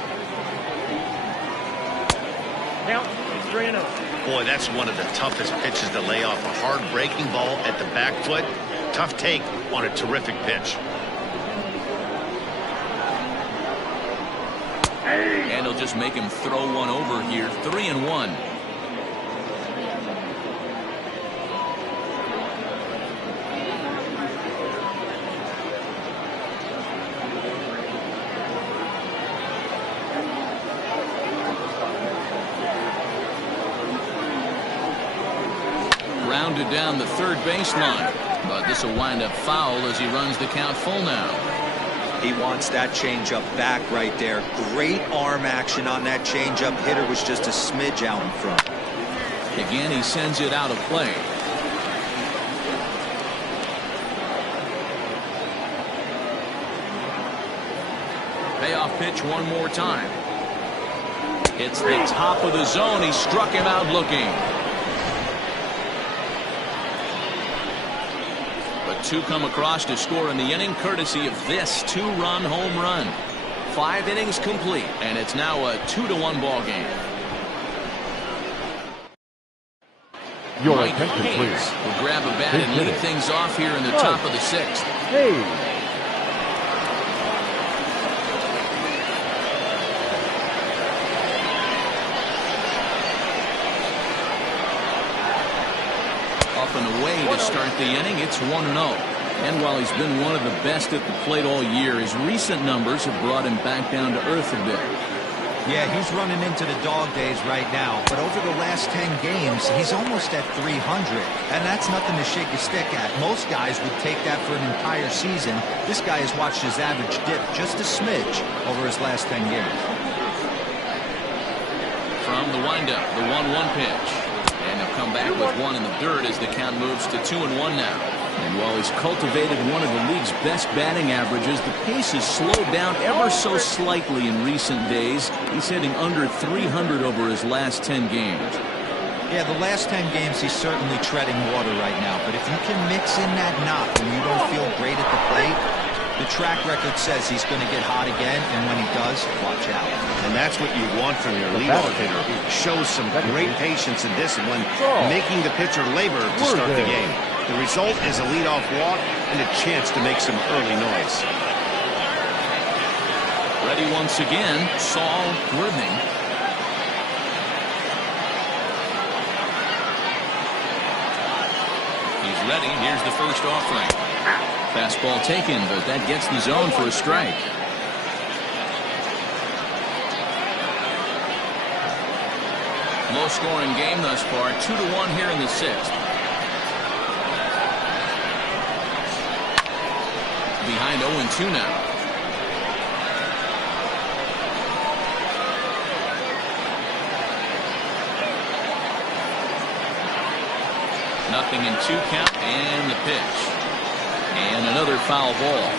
Count. 3-0. Boy, that's one of the toughest pitches to lay off. A hard breaking ball at the back foot. Tough take on a terrific pitch. And he'll just make him throw one over here. 3-1. Rounded down the third baseline, but this will wind up foul as he runs the count full now. He wants that changeup back right there. Great arm action on that changeup. Hitter was just a smidge out in front. Again, he sends it out of play. Payoff pitch one more time. It's the top of the zone. He struck him out looking. But 2 come across to score in the inning, courtesy of this 2-run home run. 5 innings complete, and it's now a 2-1 ball game. Your Mike attention, Hayes please. will grab a bat and lead things off here in the top of the 6th. Hey. Up and away to start the inning. It's 1-0. And while he's been one of the best at the plate all year, his recent numbers have brought him back down to earth a bit. Yeah, he's running into the dog days right now, but over the last 10 games, he's almost at 300, and that's nothing to shake a stick at. Most guys would take that for an entire season. This guy has watched his average dip just a smidge over his last 10 games. From the windup, the 1-1 pitch. And he'll come back with 1 in the dirt as the count moves to 2-1 now. And while he's cultivated one of the league's best batting averages, the pace has slowed down ever so slightly in recent days. He's hitting under 300 over his last 10 games. Yeah, the last 10 games he's certainly treading water right now. But if you can mix in that knock when you don't feel great at the plate, the track record says he's going to get hot again, and when he does, watch out. And that's what you want from your leadoff hitter. Shows some great patience and discipline, making the pitcher labor to start the game. The result is a leadoff walk and a chance to make some early noise. Ready once again, Saul Worthing. He's ready. Here's the first offering. Fastball taken, but that gets the zone for a strike. Low-scoring game thus far, 2-1 here in the 6th. Behind 0-2 now. Nothing in 2 count, and the pitch. And another foul ball.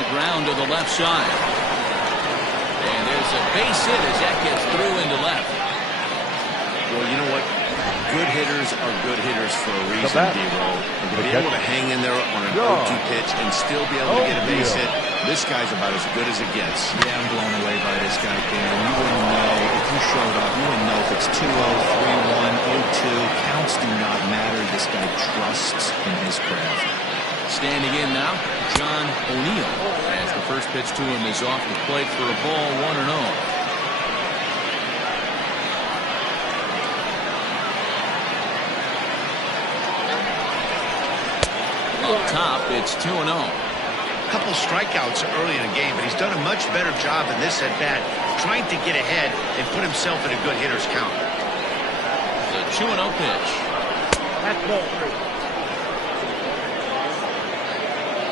the ground to the left side. And there's a base hit as that gets through into left. Well, you know what? Good hitters are good hitters for a reason, D-Roll. And to be able to hang in there on an 0-2 pitch and still be able to get a base hit, this guy's about as good as it gets. Yeah, I'm blown away by this guy, Dan. You wouldn't know if you showed up. You wouldn't know if it's 2-0, 3-1, 0-2. Counts do not matter. This guy trusts in his craft. Standing in now, John O'Neill, as the first pitch to him is off the plate for a ball, 1-0. Up top, it's 2-0. A couple strikeouts early in the game, but he's done a much better job in this at-bat, trying to get ahead and put himself in a good hitter's count. The 2-0 pitch. That's ball 3.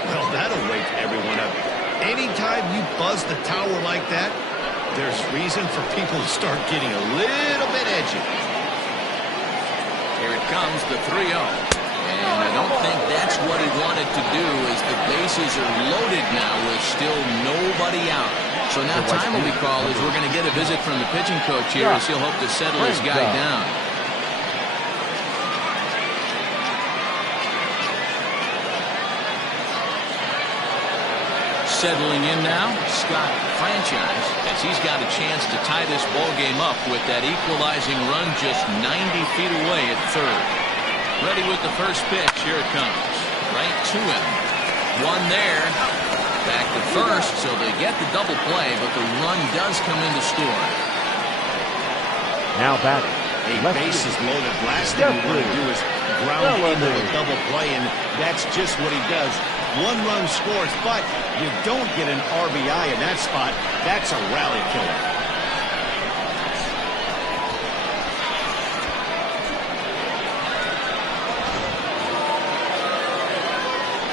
Well, that'll wake everyone up. Anytime you buzz the tower like that, there's reason for people to start getting a little bit edgy. Here it comes, the 3-0. And I don't think that's what he wanted to do, as the bases are loaded now with still nobody out. So now time will be called as we're going to get a visit from the pitching coach here as he'll hope to settle his guy down. Settling in now, Scott Franchise, as he's got a chance to tie this ball game up with that equalizing run just 90 feet away at third. Ready with the first pitch. Here it comes. Right to him. One there. Back to first, so they get the double play, but the run does come in to score. Now batting. Bases loaded. Last thing you want to do is ground into a double play, and that's just what he does. One run scores, but you don't get an RBI in that spot. That's a rally killer.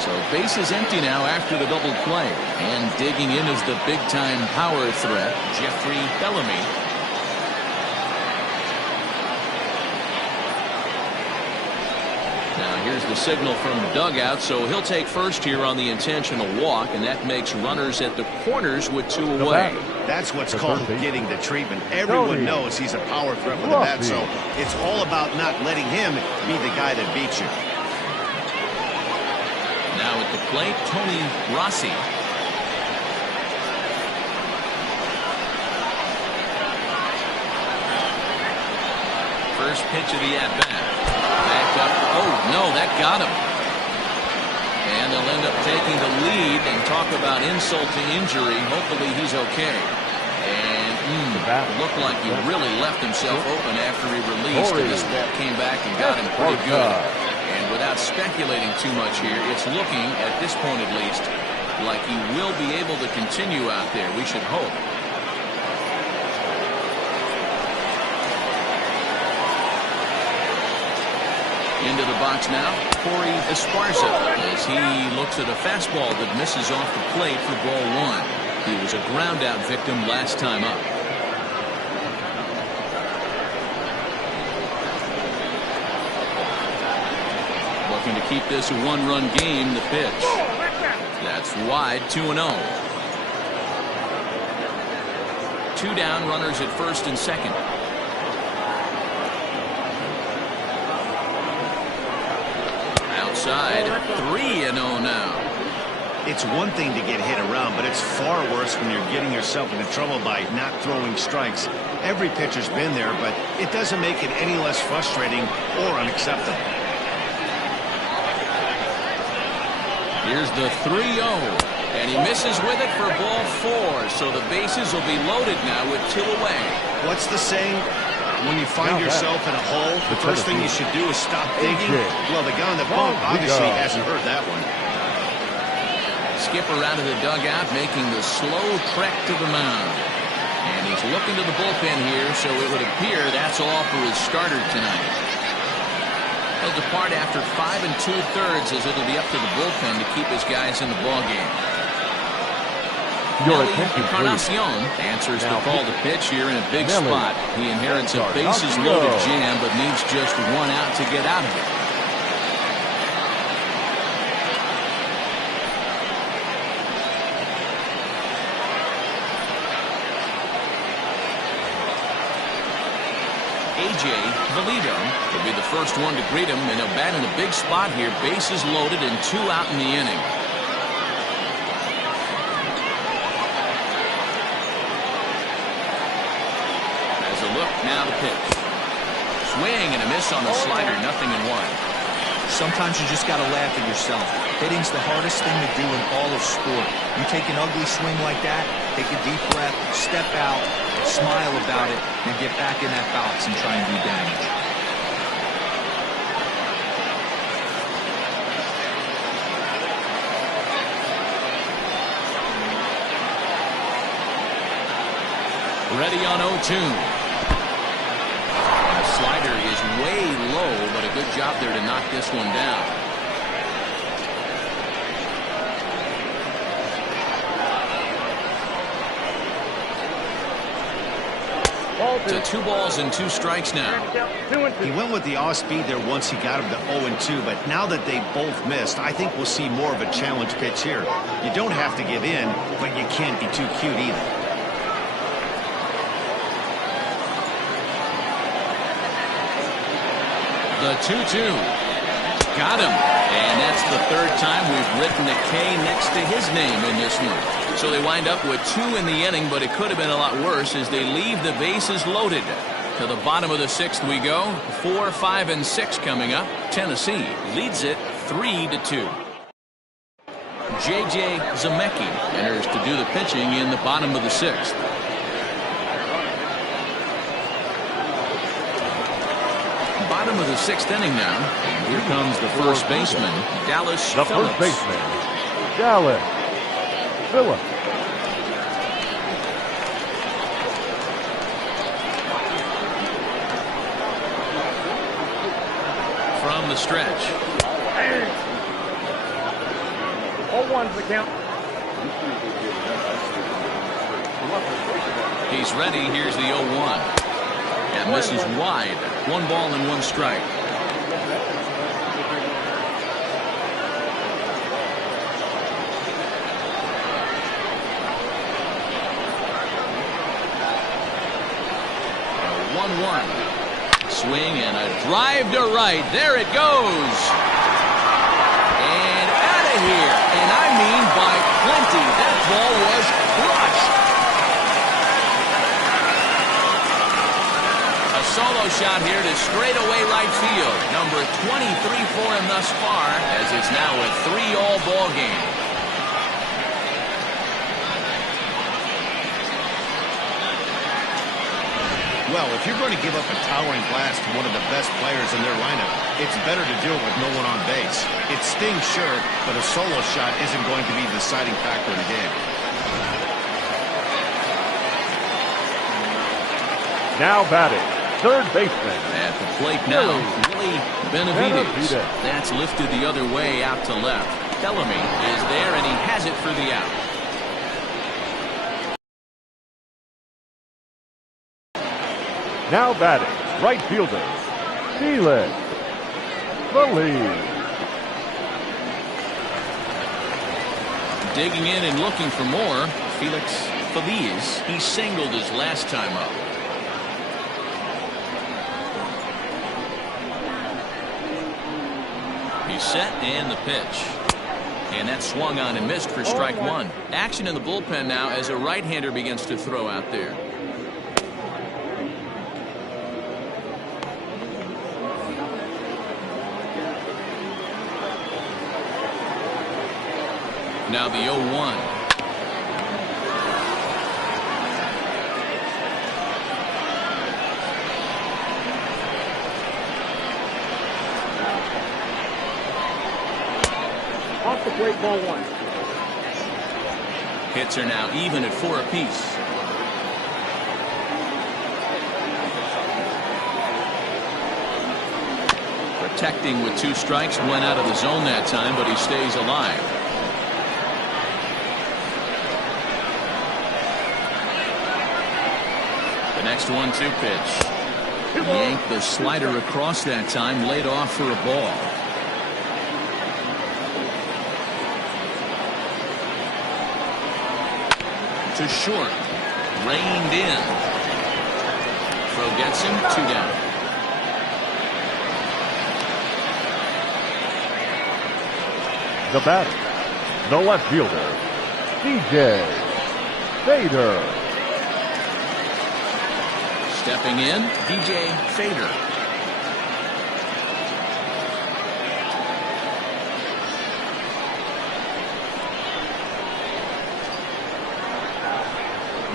So base is empty now after the double play. And digging in is the big-time power threat, Jeffrey Bellamy. Now here's the signal from the dugout, so he'll take first here on the intentional walk, and that makes runners at the corners with 2 away. That's what's called getting the treatment. Everyone knows he's a power threat with the bat, so it's all about not letting him be the guy that beats you. Now at the plate, Tony Rossi. First pitch of the at-bat. Back up. Oh, no, that got him. And they'll end up taking the lead and talk about insult to injury. Hopefully he's okay. And it looked like he really left himself open after he released, and this ball came back and got him pretty good. And without speculating too much here, it's looking, at this point at least, like he will be able to continue out there. We should hope. Into the box now, Corey Esparza, as he looks at a fastball that misses off the plate for ball 1. He was a ground-out victim last time up. Looking to keep this a one-run game, the pitch. That's wide, 2-0. 2 down, runners at first and second. Outside, 3-0 now. It's one thing to get hit around, but it's far worse when you're getting yourself into trouble by not throwing strikes. Every pitcher's been there, but it doesn't make it any less frustrating or unacceptable. Here's the 3-0, and he misses with it for ball 4, so the bases will be loaded now with 2 away. What's the saying? When you find yourself in a hole, the first thing you should do is stop digging. Well, the guy on the bump obviously hasn't heard that one. Skipper out of the dugout, making the slow trek to the mound. And he's looking to the bullpen here, so it would appear that's all for his starter tonight. He'll depart after 5 2/3, as it'll be up to the bullpen to keep his guys in the ballgame. Encarnacion answers the call to pitch here in a big spot. He inherits a bases-loaded jam, but needs just 1 out to get out of it. J.J. Valito will be the first one to greet him, and he'll bat in a big spot here. Bases loaded and 2 out in the inning. As a look, now the pitch. Swing and a miss on the slider, 0-1. Sometimes you just got to laugh at yourself. Hitting's the hardest thing to do in all of sport. You take an ugly swing like that, take a deep breath, step out, smile about it, and get back in that box and try and do damage. Ready on 0-2. Slider is way low, but a good job there to knock this one down. To 2 balls and 2 strikes now. He went with the off speed there once he got him to 0-2, but now that they both missed, I think we'll see more of a challenge pitch here. You don't have to give in, but you can't be too cute either. The 2-2. Got him. And that's the 3rd time we've written a K next to his name in this one. So they wind up with 2 in the inning, but it could have been a lot worse as they leave the bases loaded. To the bottom of the 6th we go. 4, 5, and 6 coming up. Tennessee leads it 3-2. J.J. Zemecki enters to do the pitching in the bottom of the 6th. Bottom of the 6th inning now. Here comes the first baseman, Dallas Phillips. The first baseman, Dallas Phillips. From the stretch. 0-1's the count. He's ready. Here's the 0-1. That misses wide. 1 ball and 1 strike. A 1-1. Swing and a drive to right. There it goes. And out of here. And I mean by plenty. That ball was crushed. Solo shot here to straightaway right field. Number 23 for him thus far, as it's now a 3-all ball game. Well, if you're going to give up a towering blast to one of the best players in their lineup, it's better to do it with no one on base. It stings, sure, but a solo shot isn't going to be the deciding factor in the game. Now batting, third baseman. At the plate now, Willie Benavides. That's lifted the other way out to left. Bellamy is there, and he has it for the out. Now batting, right fielder, Felix Feliz. Digging in and looking for more, Felix Feliz. He singled his last time up. He's set and the pitch. And that swung on and missed for strike 1. Action in the bullpen now as a right-hander begins to throw out there. Now the 0-1. Off the plate, ball 1. Hits are now even at 4 apiece. Protecting with 2 strikes, went out of the zone that time, but he stays alive. The next 1-2 pitch. Yanked the slider across that time, laid off for a ball. To short, reined in. Throw gets him, 2 down. The batter, the left fielder, DJ Fader. Stepping in, DJ Fader.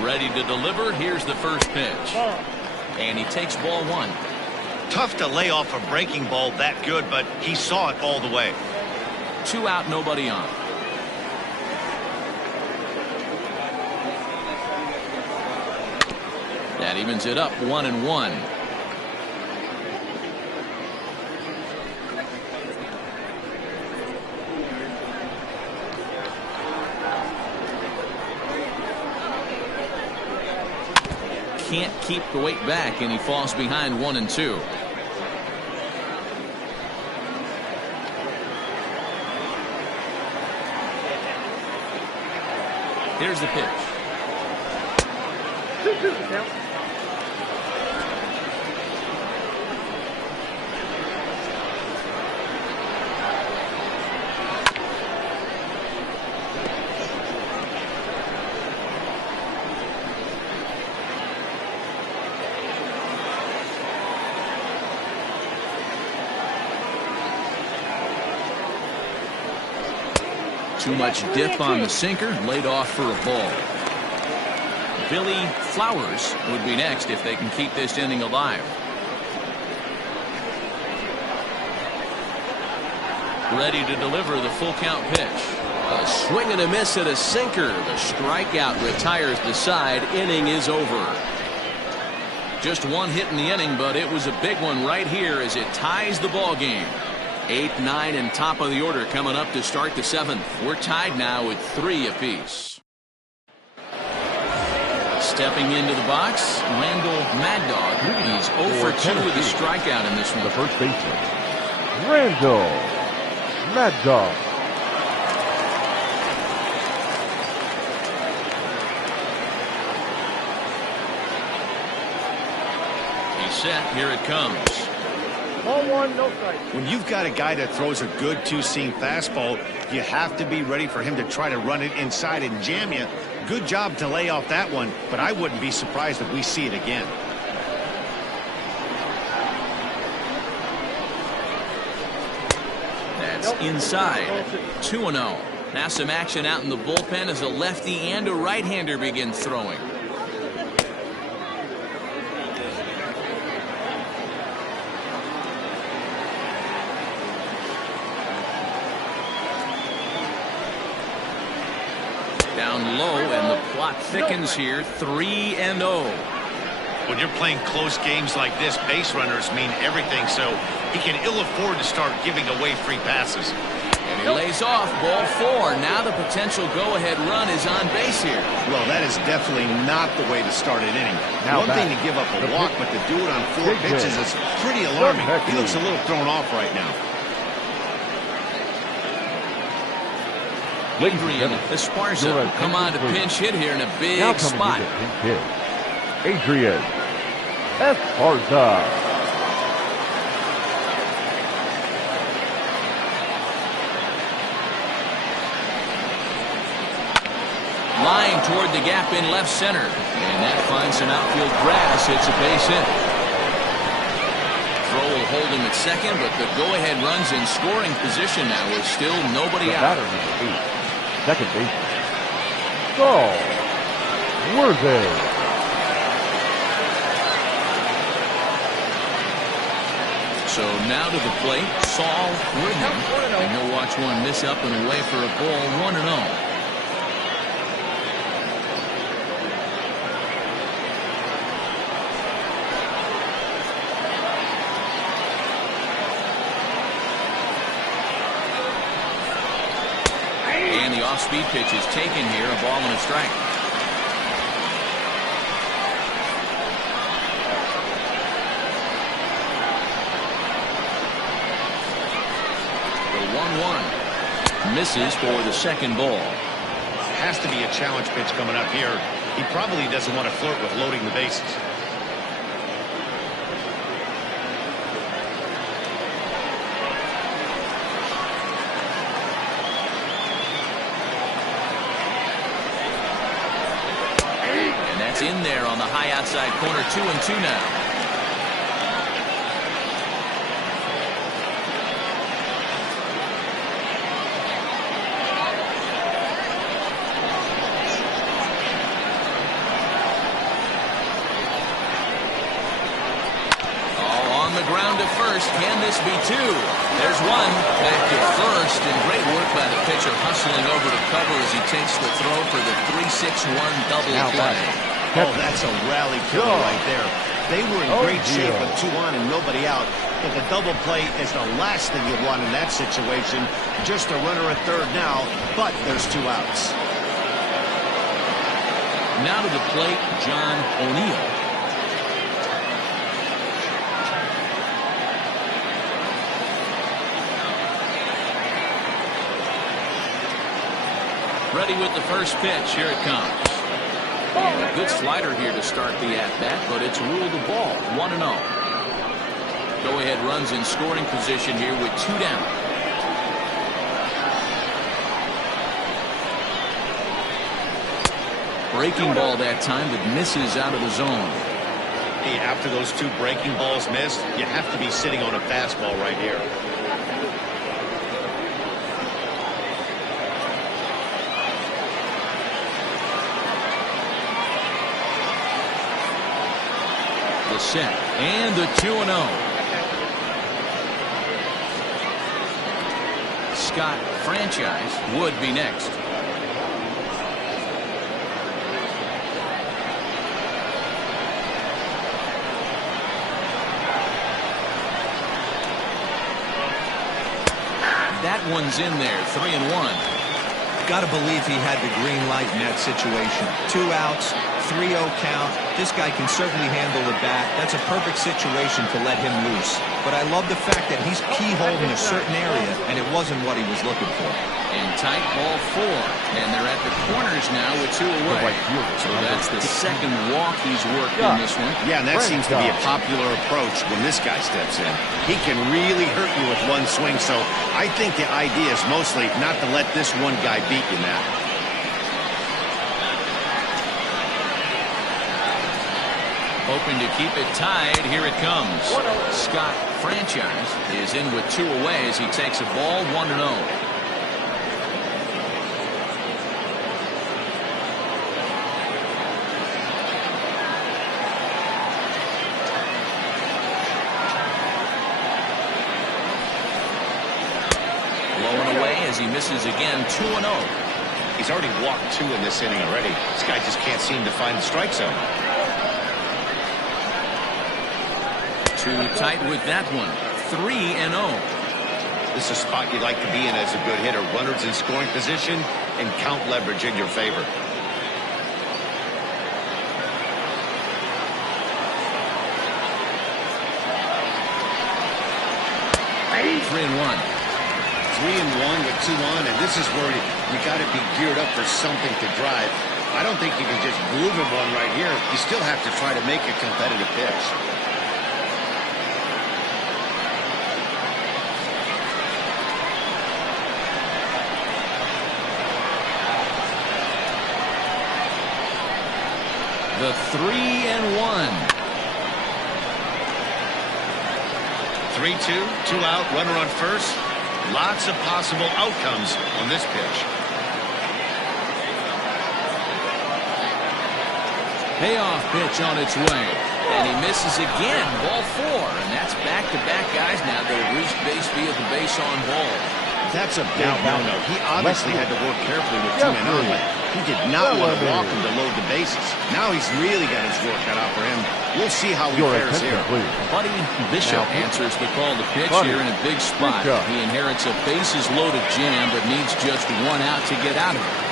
Ready to deliver. Here's the first pitch. And he takes ball one. Tough to lay off a breaking ball that good, but he saw it all the way. 2 out, nobody on. That evens it up 1-1. Can't keep the weight back, and he falls behind 1-2. Here's the pitch. 2-2 count. Too much dip on the sinker, laid off for a ball. Billy Flowers would be next if they can keep this inning alive. Ready to deliver the full count pitch. A swing and a miss at a sinker. The strikeout retires the side. Inning is over. Just one hit in the inning, but it was a big one right here as it ties the ball game. 8, 9, and top of the order coming up to start the 7th. We're tied now at 3 apiece. Stepping into the box, Randall Mad Dog. He's 0 for 2 with a strikeout in this one. The first baseman, Randall Mad Dog. He's set. Here it comes. Ball 1, no strike. When you've got a guy that throws a good two-seam fastball, you have to be ready for him to try to run it inside and jam you. Good job to lay off that one, but I wouldn't be surprised if we see it again. That's inside. 2-0. Now some action out in the bullpen as a lefty and a right-hander begin throwing. Down low, and the plot thickens here. 3-0. When you're playing close games like this, base runners mean everything, so he can ill afford to start giving away free passes. And he lays off. Ball 4. Now the potential go-ahead run is on base here. Well, that is definitely not the way to start an inning. Now One thing to give up a walk, but to do it on 4 pitches is pretty alarming. He looks a little thrown off right now. Adrian Esparza come on to pinch hit here in a big spot. Adrian Esparza. Lying toward the gap in left center. And that finds some outfield grass. It's a base hit. Throw will hold him at second, but the go-ahead runs in scoring position now with still nobody out. Batter number 8. Second baseman, Saul Worthy. So now to the plate, Saul Worthy. And he'll watch one miss up and away for a ball. 1-0. And the off-speed pitch is taken here, a ball and a strike. The 1-1 misses for the second ball. Has to be a challenge pitch coming up here. He probably doesn't want to flirt with loading the bases. It's in there on the high outside corner. 2-2 now. Ground to first. Can this be two? There's one. Back to first, and great work by the pitcher hustling over to cover as he takes the throw for the 3-6-1 double play. Oh, that's a rally killer right there. They were in great shape with 2 on and nobody out, but the double play is the last thing you want in that situation. Just a runner at third now, but there's 2 outs. Now to the plate, John O'Neill. Ready with the first pitch. Here it comes. And a good slider here to start the at-bat, but it's ruled a ball. 1-0. Go-ahead runs in scoring position here with 2 down. Breaking ball that time that misses out of the zone. Hey, after those 2 breaking balls missed, you have to be sitting on a fastball right here. The set and the 2-0. Scott Franchise would be next. That one's in there. 3-1. Got to believe he had the green light in that situation. 2 outs, 3-0 count. This guy can certainly handle the bat. That's a perfect situation to let him loose. But I love the fact that he's keyholed in a certain area, and it wasn't what he was looking for. And tight ball 4. And they're at the corners now with 2 away. So that's the second walk he's worked in this one. Yeah, and that seems to be a popular approach when this guy steps in. He can really hurt you with 1 swing, so I think the idea is mostly not to let this one guy beat you now. Hoping to keep it tied. Here it comes. Scott Franchise is in with 2 away as he takes a ball. 1-0. As he misses again. 2-0. He's already walked 2 in this inning already. This guy just can't seem to find the strike zone. Too tight with that one. 3-0. This is a spot you like to be in as a good hitter. Runners in scoring position and count leverage in your favor. Three and one. 3-1 with 2 on, and this is where you got to be geared up for something to drive. I don't think you can just groove him one right here. You still have to try to make a competitive pitch. The 3-1. 3-2, 2 out, runner on first. Lots of possible outcomes on this pitch. Payoff pitch on its way. And he misses again. Ball 4. And that's back-to-back guys now that have reached base via the base on ball. That's a big no-no. He obviously had to work carefully with 2 men on, but he did not want to walk him to load the bases. Now he's really got his work cut out for him. We'll see how he fares here. Buddy Bishop answers the call to pitch here in a big spot. He inherits a bases-loaded jam, but needs just 1 out to get out of it.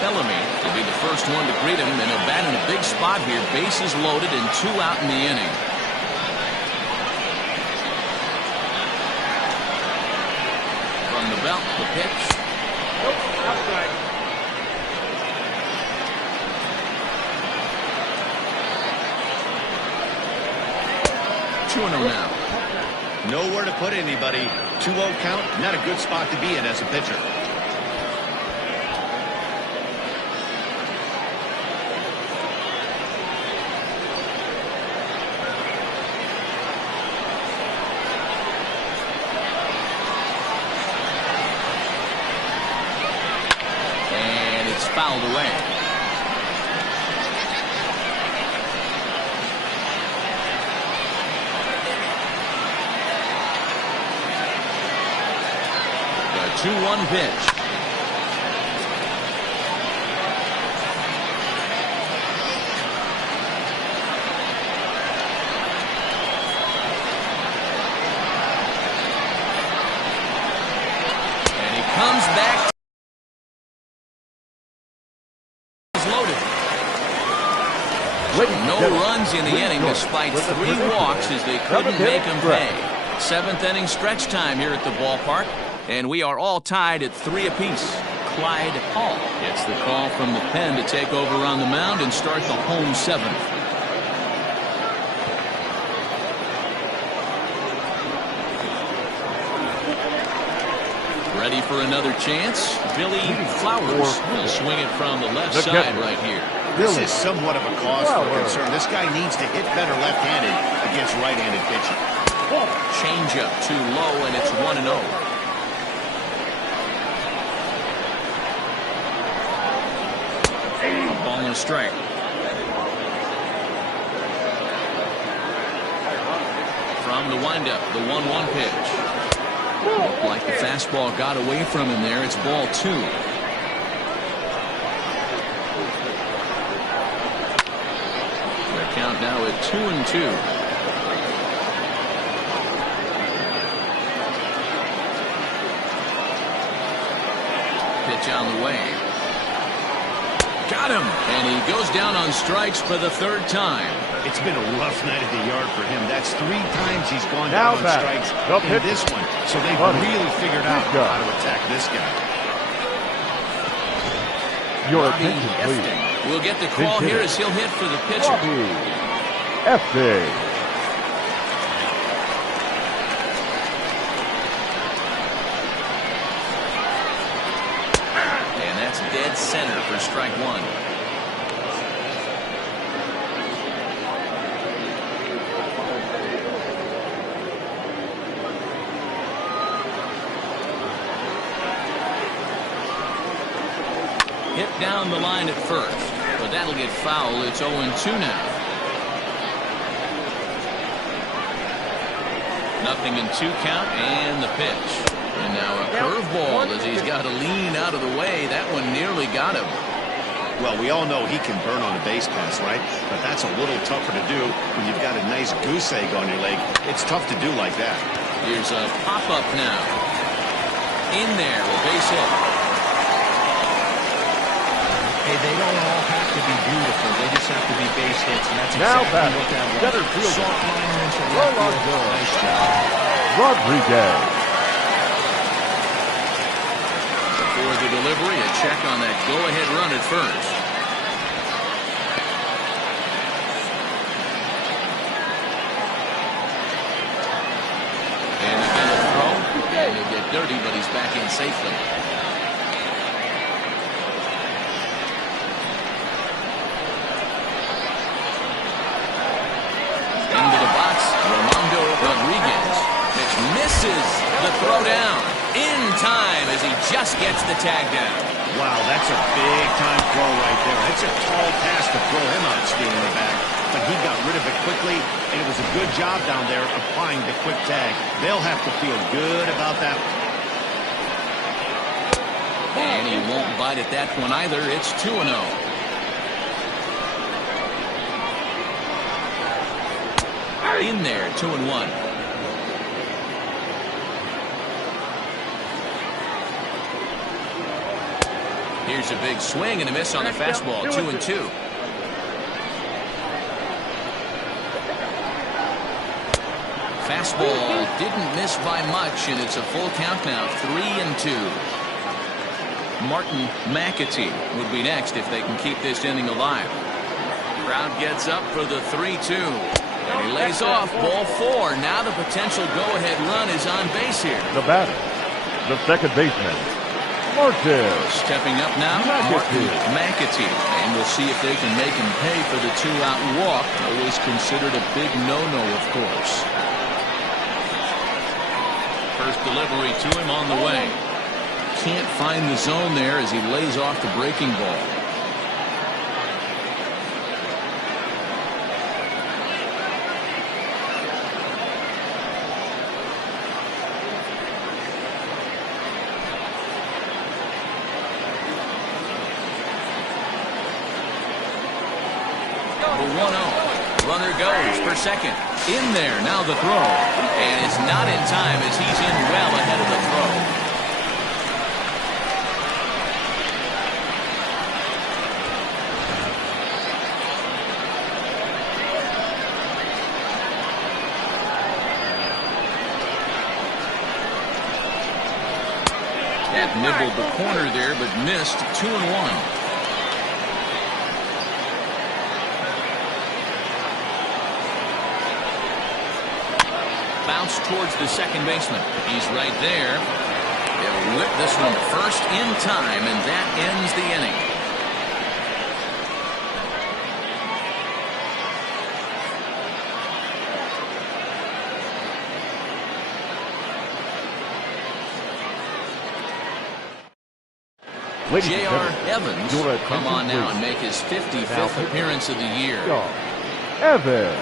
Bellamy will be the first one to greet him, and he'll bat in a big spot here. Bases loaded and 2 out in the inning. From the belt, the pitch. Outside. 2-0 now. Nowhere to put anybody. 2-0 count, not a good spot to be in as a pitcher. And it's fouled away. The 2-1 pitch. And he comes back. He's loaded. No runs in the inning despite 3 walks as they couldn't make him pay. 7th inning stretch time here at the ballpark. And we are all tied at 3 apiece. Clyde Hall gets the call from the pen to take over on the mound and start the home 7th. Ready for another chance? Billy Flowers will swing it from the left side right here. This is somewhat of a cause for concern. This guy needs to hit better left-handed against right-handed pitching. Change up too low, and it's 1-0. Ball and a strike. From the windup, the 1-1 pitch. Looked like the fastball got away from him there. It's ball 2. The count now at 2-2. Pitch on the way. Got him! And he goes down on strikes for the 3rd time. It's been a rough night at the yard for him. That's 3 times he's gone down on strikes in this one. So they've really figured out how to attack this guy. Your attention, please. We'll get the call here as he'll hit for the pitcher. F.A. Dead center for strike 1. Hit down the line at first, but that'll get foul. It's 0-2 now. Nothing in 2 count, and the pitch. And now a curveball as he's got to lean out of the way. That one nearly got him. Well, we all know he can burn on a base pass, right? But that's a little tougher to do when you've got a nice goose egg on your leg. It's tough to do like that. Here's a pop-up now. In there, a base hit. Hey, they don't all have to be beautiful. They just have to be base hits, and that's exactly what that was. Soft liner into left field. Nice job. Rodriguez. For the delivery, a check on that go-ahead run at first. And again a throw, and he'll get dirty, but he's back in safely. Into the box, Armando Rodriguez. Pitch misses the throw down. In time as he just gets the tag down. Wow, that's a big-time throw right there. It's a tall task to throw him out stealing the bag, but he got rid of it quickly, and it was a good job down there applying the quick tag. They'll have to feel good about that one. And he won't bite at that one either. It's 2-0. In there, 2-1. Here's a big swing and a miss on the fastball. 2-2. Fastball didn't miss by much, and it's a full count now. 3-2. Martin McAtee would be next if they can keep this inning alive. Crowd gets up for the 3-2. And he lays off. Ball 4. Now the potential go-ahead run is on base here. The batter, the second baseman, Martin. Stepping up now, McAtee. And we'll see if they can make him pay for the 2-out walk. Always considered a big no-no, of course. First delivery to him on the way. Can't find the zone there as he lays off the breaking ball. The 1-0. Runner goes for second. In there, now the throw. And it's not in time as he's in well ahead of the throw. That nibbled the corner there, but missed. 2-1. Bounce towards the second baseman. He's right there. They'll whip this one to first in time, and that ends the inning. J.R. Evans will come on now and make his 55th appearance of the year. Evans.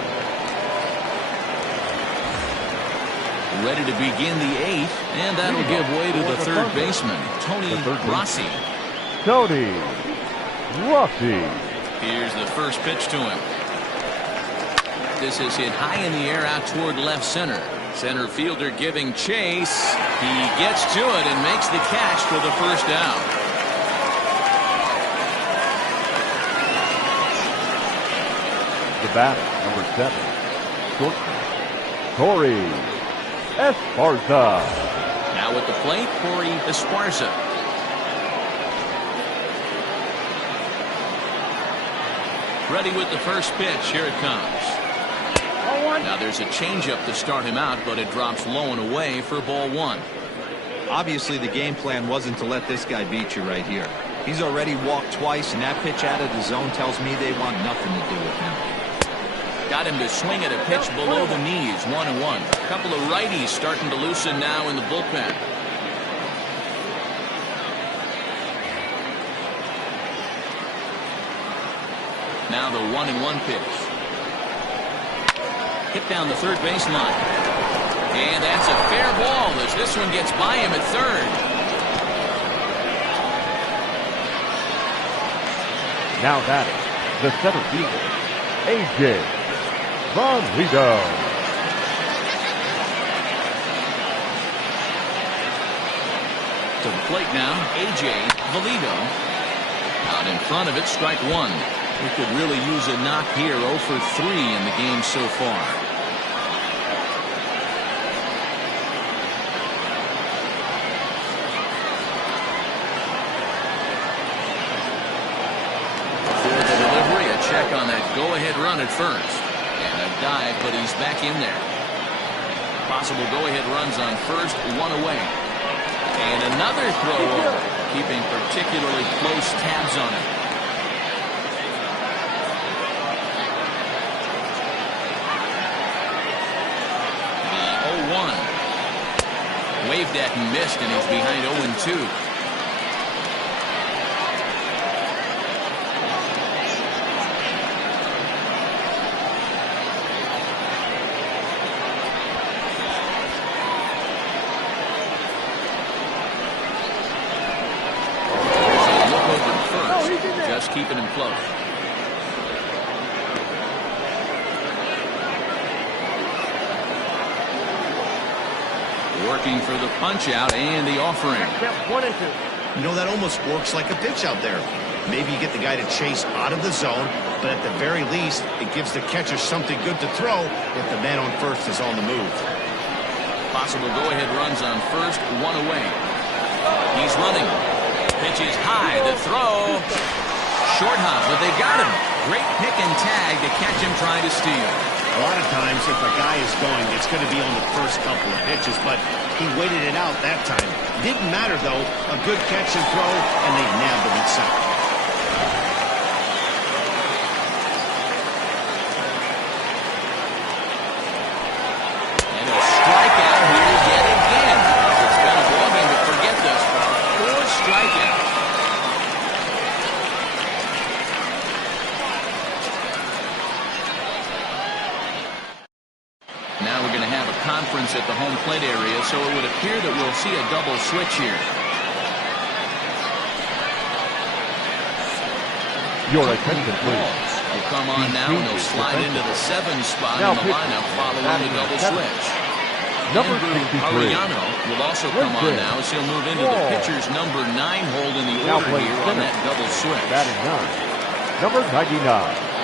Ready to begin the 8th, and that'll give way to the third baseman, Tony Rossi. Tony Rossi. Here's the first pitch to him. This is hit high in the air out toward left center. Center fielder giving chase. He gets to it and makes the catch for the first down. The batter, number 7, shortstop, Corey Esparza. Now at the plate, Corey Esparza. Ready with the first pitch. Here it comes. Now there's a changeup to start him out, but it drops low and away for ball 1. Obviously, the game plan wasn't to let this guy beat you right here. He's already walked twice, and that pitch out of the zone tells me they want nothing to do with him. Got him to swing at a pitch below the knees. 1-1. A couple of righties starting to loosen now in the bullpen. Now the 1-1 pitch. Hit down the third baseline. And that's a fair ball as this one gets by him at third. Now batting, the center fielder, A.J. Bonito. To the plate now, A.J. Bonito. Out in front of it, strike 1. He could really use a knock here. 0 for 3 in the game so far. For the delivery, a check on that go-ahead run at first. And a dive, but he's back in there. Possible go-ahead runs on first, 1 away. And another throw over, keeping particularly close tabs on him. Waved at and missed, and he's behind 0-2. So look over first, just keeping him close. Working for the punch out and the offering. 1 and 2. You know, that almost works like a pitch out there. Maybe you get the guy to chase out of the zone, but at the very least, it gives the catcher something good to throw if the man on first is on the move. Possible go-ahead runs on first, 1 away. He's running. Pitch is high. The throw. Short hop, but they got him. Great pick and tag to catch him trying to steal. A lot of times, if a guy is going, it's going to be on the first couple of pitches, but he waited it out that time. Didn't matter, though. A good catch and throw, and they nabbed him at second. And a strikeout here yet again. It's been a ball game to forget this. 4 strikeouts. Now we're going to have a conference at the home plate area, so it would appear that we'll see a double switch here. Your attention, please. Will come on now, and they'll slide into the 7 spot in the lineup following the double switch. Number Andrew 63. Ariano will also come on now, as he'll move into the pitcher's number 9 hold in the Now order playing here on center. that double switch. Batting 9. Number 99.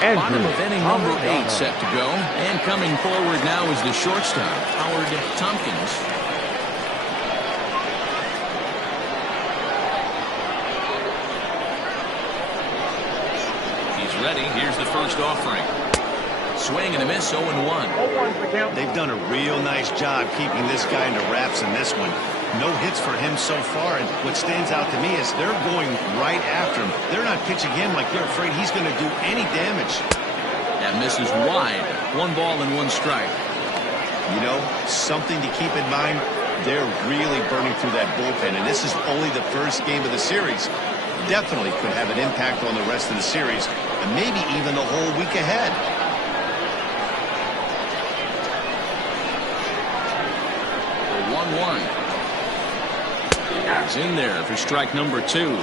Bottom Andrew of inning number 8 Ariano. set to go. And coming forward now is the shortstop, Howard Tompkins. He's ready. Here's the first offering. Swing and a miss, 0-1. 0-1's the count. They've done a real nice job keeping this guy into wraps in this one. No hits for him so far, and what stands out to me is they're going right after him. They're not pitching him like they're afraid he's going to do any damage. That misses wide. 1 ball and 1 strike. You know, something to keep in mind, they're really burning through that bullpen, and this is only the first game of the series. Definitely could have an impact on the rest of the series, and maybe even the whole week ahead. 1-1. He's in there for strike number 2.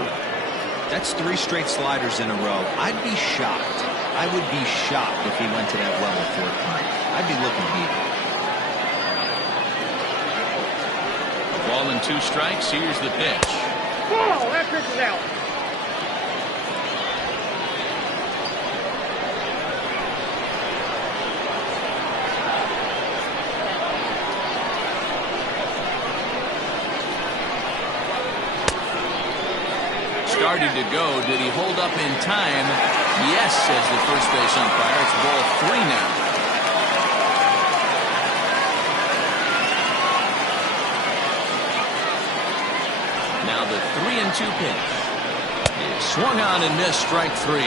That's 3 straight sliders in a row. I'd be shocked. I would be shocked if he went to that level 4th time. I'd be looking deep. A ball and 2 strikes. Here's the pitch. Ball, that pitch is out. Started to go. Did he hold up in time? Yes, says the first base umpire. It's ball 3 now. Now the 3-2 pitch. It swung on and missed, strike 3.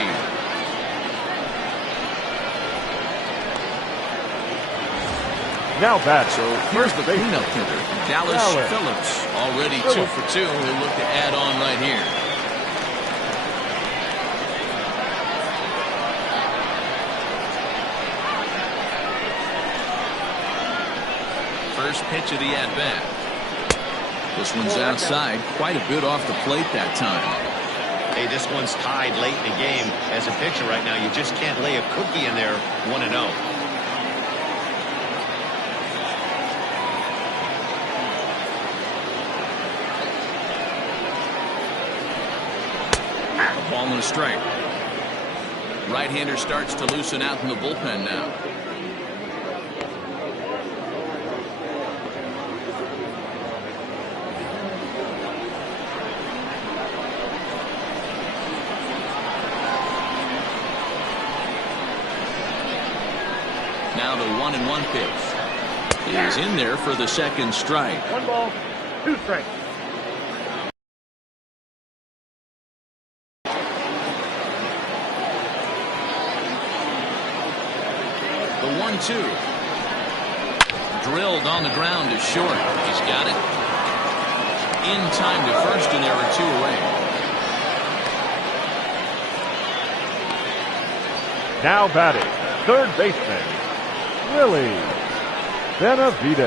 Now back. So here's the cleanup hitter, Dallas Phillips. Already 2 for 2. He'll look to add on right here. First pitch of the at-bat. This one's outside, quite a bit off the plate that time. Hey, this one's tied late in the game. As a pitcher right now, you just can't lay a cookie in there 1-0. A ball and a strike. Right-hander starts to loosen out in the bullpen now. Now the 1-1 pitch is in there for the second strike. 1 ball, 2 strikes. The 1-2. Drilled on the ground to short. He's got it. In time to first, and there are 2 away. Now batting. Third baseman. Willie Benavides.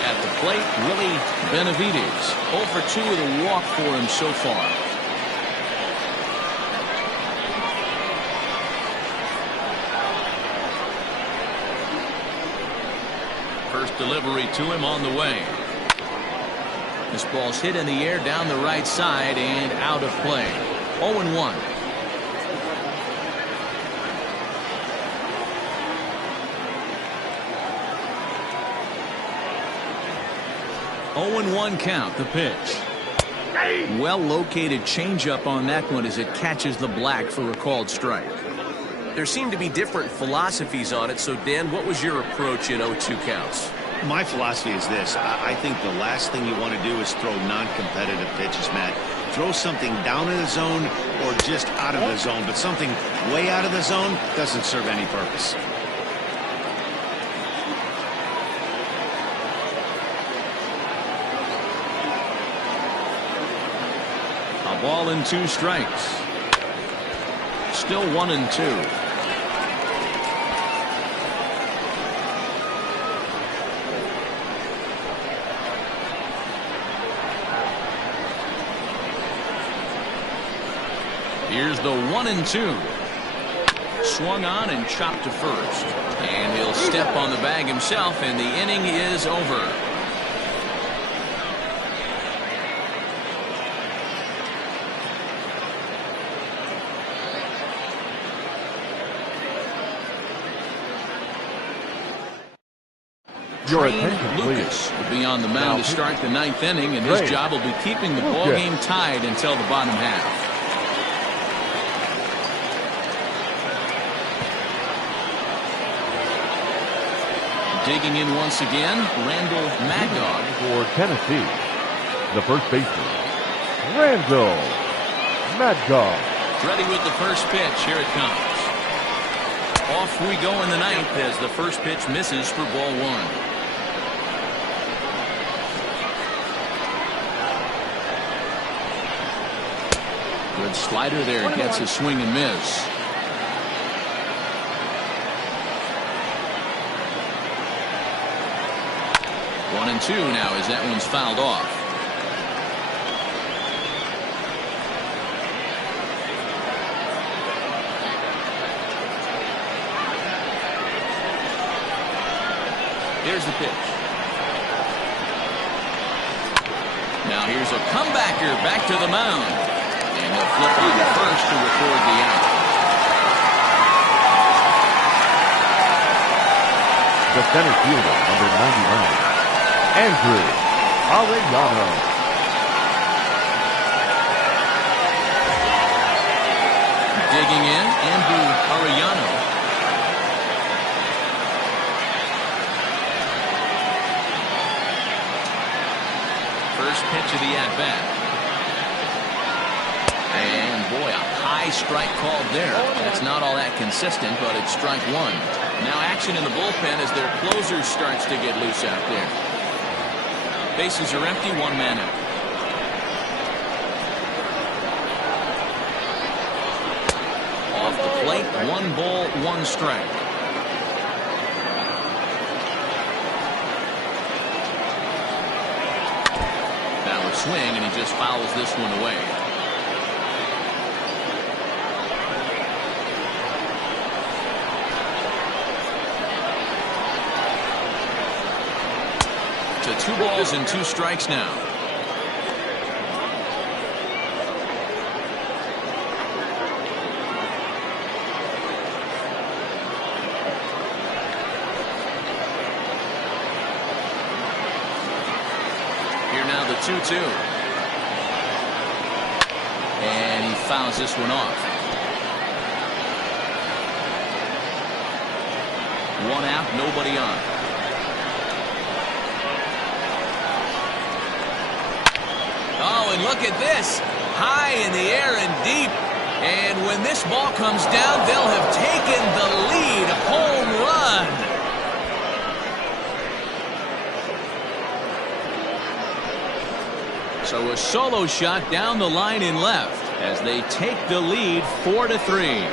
At the plate, Willie Benavides. 0 for 2 with a walk for him so far. First delivery to him on the way. This ball's hit in the air down the right side and out of play. 0-1. 0-1 count, the pitch. Well located changeup on that one as it catches the black for a called strike. There seem to be different philosophies on it. So, Dan, what was your approach in 0-2 counts? My philosophy is this. I think the last thing you want to do is throw non-competitive pitches, Matt. Throw something down in the zone or just out of the zone, but something way out of the zone doesn't serve any purpose. A ball and 2 strikes. Still 1-2. Here's the 1-2. Swung on and chopped to first. And he'll step on the bag himself, and the inning is over. Your Train attention, Lucas please. will be on the mound to start the 9th inning, and his Train job will be keeping the ball Lucas. game tied until the bottom half. Digging in once again, Randall Mad Dog. For Tennessee, the first baseman, Randall Mad Dog. Ready with the first pitch. Here it comes. Off we go in the 9th as the first pitch misses for ball 1. Good slider there. Gets a swing and miss. One and 2 now as that one's fouled off. Here's the pitch. Now here's a comebacker back to the mound. And he'll flip on to first to record the out. The center fielder, number 99, Andrew Arellano. Digging in, Andrew Arellano. First pitch of the at-bat. And boy, a high strike called there. That's not all that consistent, but it's strike 1. Now action in the bullpen as their closer starts to get loose out there. Bases are empty, 1 man out. Off the plate, 1 ball, 1 strike. Now a swing, and he just fouls this one away. To 2 balls and 2 strikes now. Here now the 2-2. And he fouls this one off. 1 out, nobody on. Oh, and look at this. High in the air and deep. And when this ball comes down, they'll have taken the lead. Home run. So a solo shot down the line in left as they take the lead 4-3.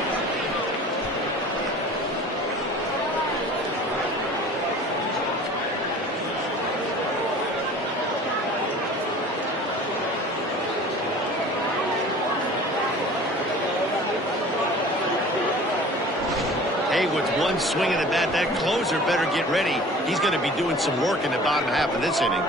With 1 swing of the bat, that closer better get ready. He's going to be doing some work in the bottom half of this inning.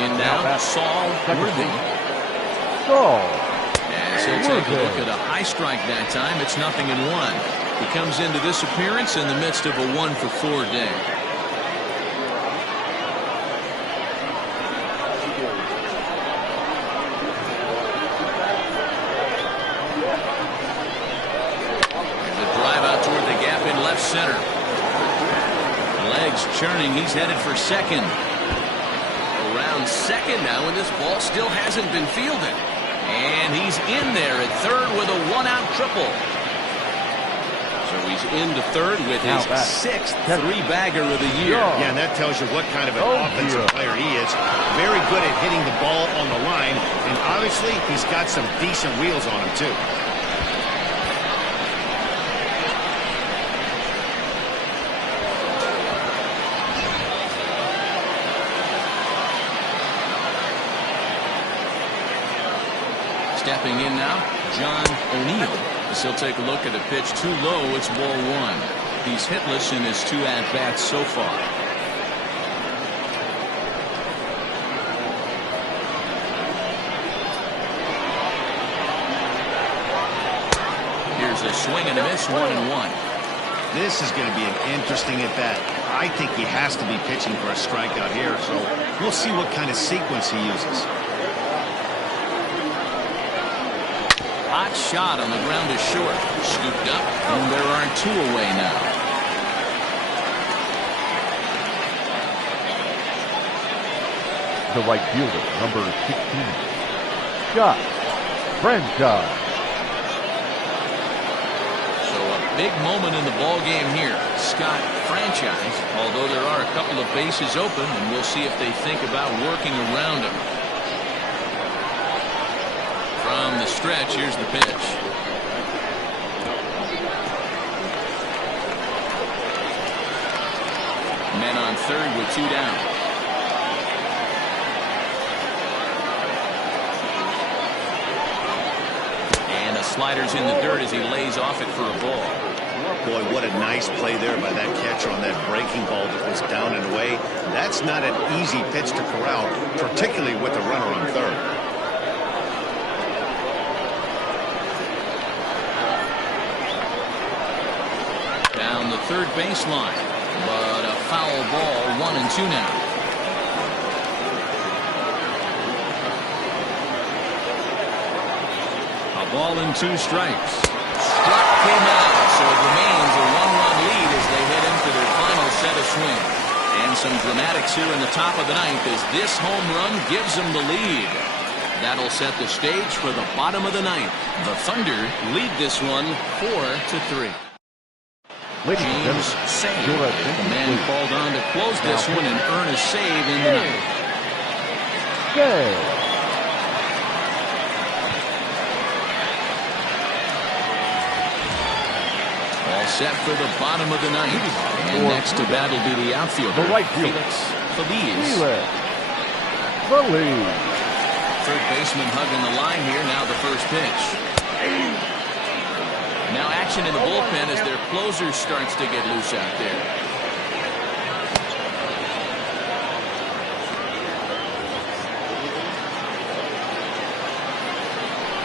In now, Saul Worthy. Saul. As he'll take a look at a high strike that time. It's 0-1. He comes into this appearance in the midst of a 1-for-4 day. There's a drive out toward the gap in left center. Legs churning. He's headed for second. Around second now, and this ball still hasn't been fielded. And he's in there at third with a one-out triple. So he's into third with his sixth three-bagger of the year. Yeah, and that tells you what kind of an offensive player he is. Very good at hitting the ball on the line, and obviously he's got some decent wheels on him, too. Stepping in now, John O'Neill. As he'll take a look at a pitch too low, it's ball one. He's hitless in his 2 at-bats so far. Here's a swing and a miss, 1-1. This is going to be an interesting at-bat. I think he has to be pitching for a strikeout here, so we'll see what kind of sequence he uses. Hot shot on the ground to short. Scooped up, and there are 2 away now. The right fielder, number 16, Scott Franchise. So a big moment in the ball game here. Scott Franchise, although there are a couple of bases open, and we'll see if they think about working around him. From the stretch, here's the pitch. Men on third with 2 down. And a slider's in the dirt as he lays off it for a ball. Boy, what a nice play there by that catcher on that breaking ball that was down and away. That's not an easy pitch to corral, particularly with the runner on third. Down the third baseline, but a foul ball, 1-2 now. A ball and 2 strikes. Struck him out, so it remains a 1-run lead as they head into their final set of swings. And some dramatics here in the top of the 9th as this home run gives them the lead. That'll set the stage for the bottom of the 9th. The Thunder lead this one 4-3. James Save. The man called on to close this one and earn a save in the 9th. All set for the bottom of the 9th. And next to bat will be the outfielder, the right fielder, Felix. Third baseman hugging the line here. Now the first pitch. Now action in the bullpen as their closer starts to get loose out there.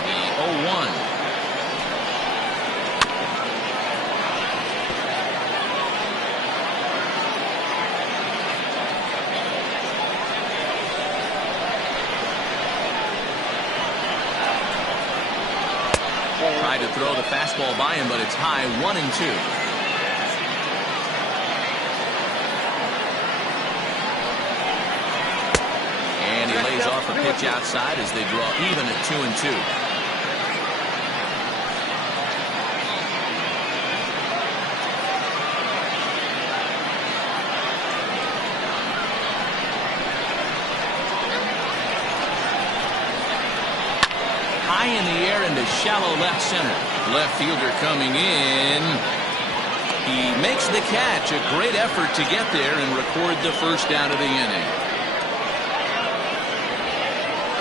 The 0-1. Tried to throw the fastball by him, but it's high, 1-2. And he lays off a pitch outside as they draw even at 2-2. High in the air into shallow left center. Left fielder coming in. He makes the catch. A great effort to get there and record the first out of the inning.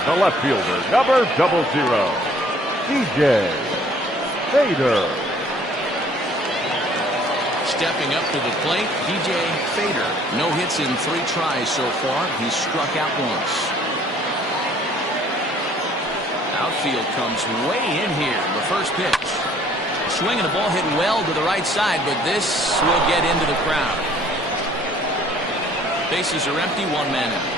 The left fielder, number 00, DJ Fader. Stepping up to the plate, DJ Fader. No hits in 3 tries so far. He's struck out once. Outfield comes way in here. The first pitch. Swing and a ball hit well to the right side, but this will get into the crowd. Bases are empty, one man out.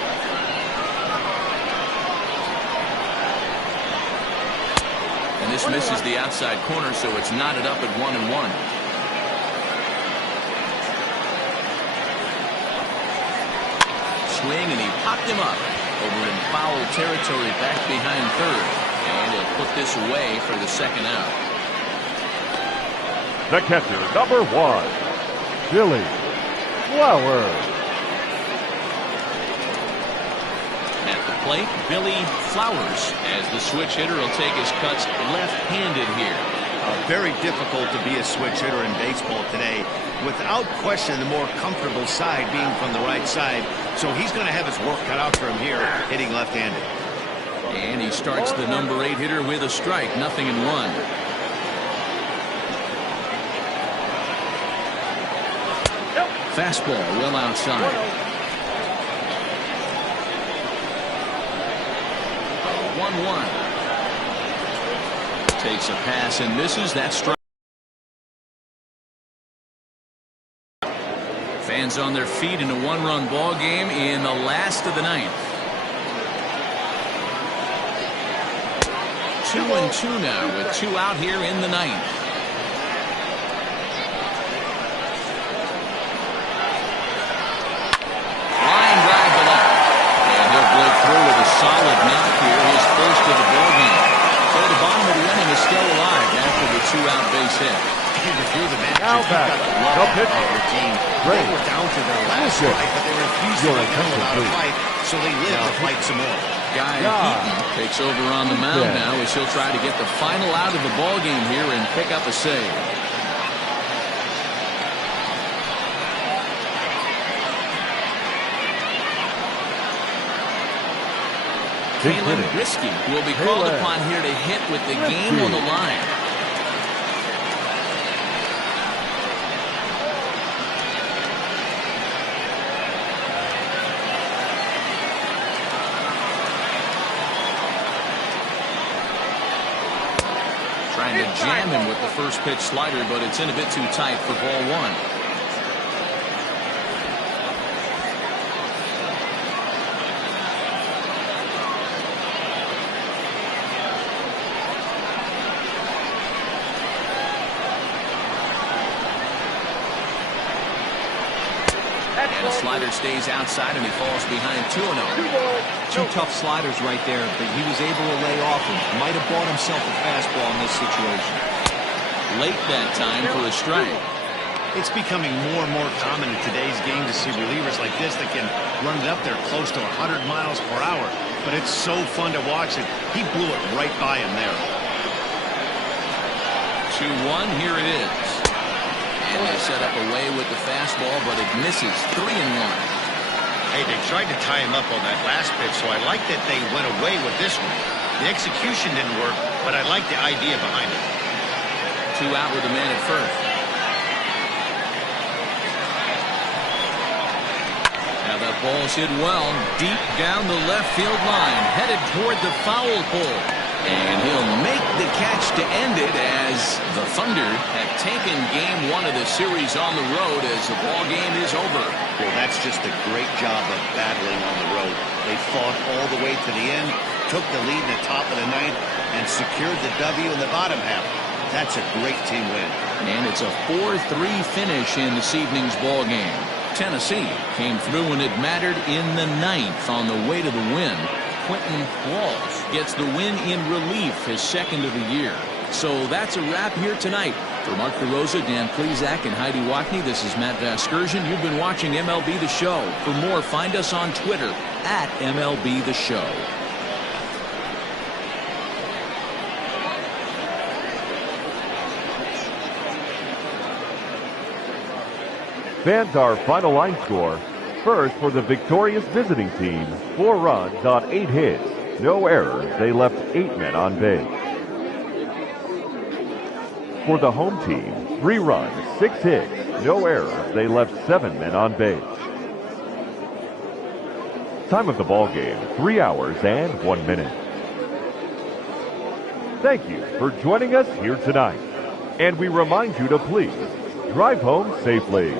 And this misses the outside corner, so it's knotted up at 1-1. Swing, and he popped him up over in foul territory back behind third. And he'll put this away for the second out. The catcher, number 1, Billy Flowers. At the plate, Billy Flowers, as the switch hitter will take his cuts left-handed here. Very difficult to be a switch hitter in baseball today. Without question, the more comfortable side being from the right side. So he's going to have his work cut out for him here, hitting left-handed. And he starts the number 8 hitter with a strike, 0-1. Fastball well outside. 1-1. Takes a pass and misses. That strike. Fans on their feet in a one-run ball game in the last of the ninth. 2-2 now with 2 out here in the ninth. Line drive to left. And he'll break through with a solid knock here, his first of the ball game. So the bottom of the inning is still alive after the 2-out base hit. If you're the manager, Now you've got back. to No love pitch. your team. They were down to their last Good. fight, but they refused to Your let go attention, without a please. fight, so they lived to fight some more. Guy Yeah. Eaton takes over on the mound Yeah. now as he'll try to get the final out of the ball game here and pick up a save. Kalen Risky will be called Kalen. upon here to hit with the game on the line. Trying to jam him with the first pitch slider, but it's in a bit too tight for ball 1. And the slider stays outside and he falls behind 2-0. 2 tough sliders right there, but he was able to lay off him. Might have bought himself a fastball in this situation. Late that time for a strike. It's becoming more and more common in today's game to see relievers like this that can run it up there close to 100 miles per hour. But it's so fun to watch it. He blew it right by him there. 2-1, here it is. And they set up away with the fastball, but it misses. 3-1. Hey, they tried to tie him up on that last pitch, so I like that they went away with this one. The execution didn't work, but I like the idea behind it. 2 out with a man at first. Now that ball's hit well, deep down the left field line, headed toward the foul pole. And he'll make the catch to end it as the Thunder have taken game 1 of the series on the road as the ball game is over. Well, that's just a great job of battling on the road. They fought all the way to the end, took the lead in the top of the ninth, and secured the W in the bottom half. That's a great team win. And it's a 4-3 finish in this evening's ball game. Tennessee came through when it mattered in the ninth on the way to the win. Quentin Walsh gets the win in relief, his second of the year. So that's a wrap here tonight. For Mark DeRosa, Dan Plesac, and Heidi Wackney, this is Matt Vasgersian. You've been watching MLB The Show. For more, find us on Twitter at MLB The Show. Fans, our final line score. First, for the victorious visiting team, 4 runs on 8 hits. No errors. They left 8 men on base. For the home team, 3 runs, 6 hits. No errors. They left 7 men on base. Time of the ball game, 3 hours and 1 minute. Thank you for joining us here tonight. And we remind you to please drive home safely.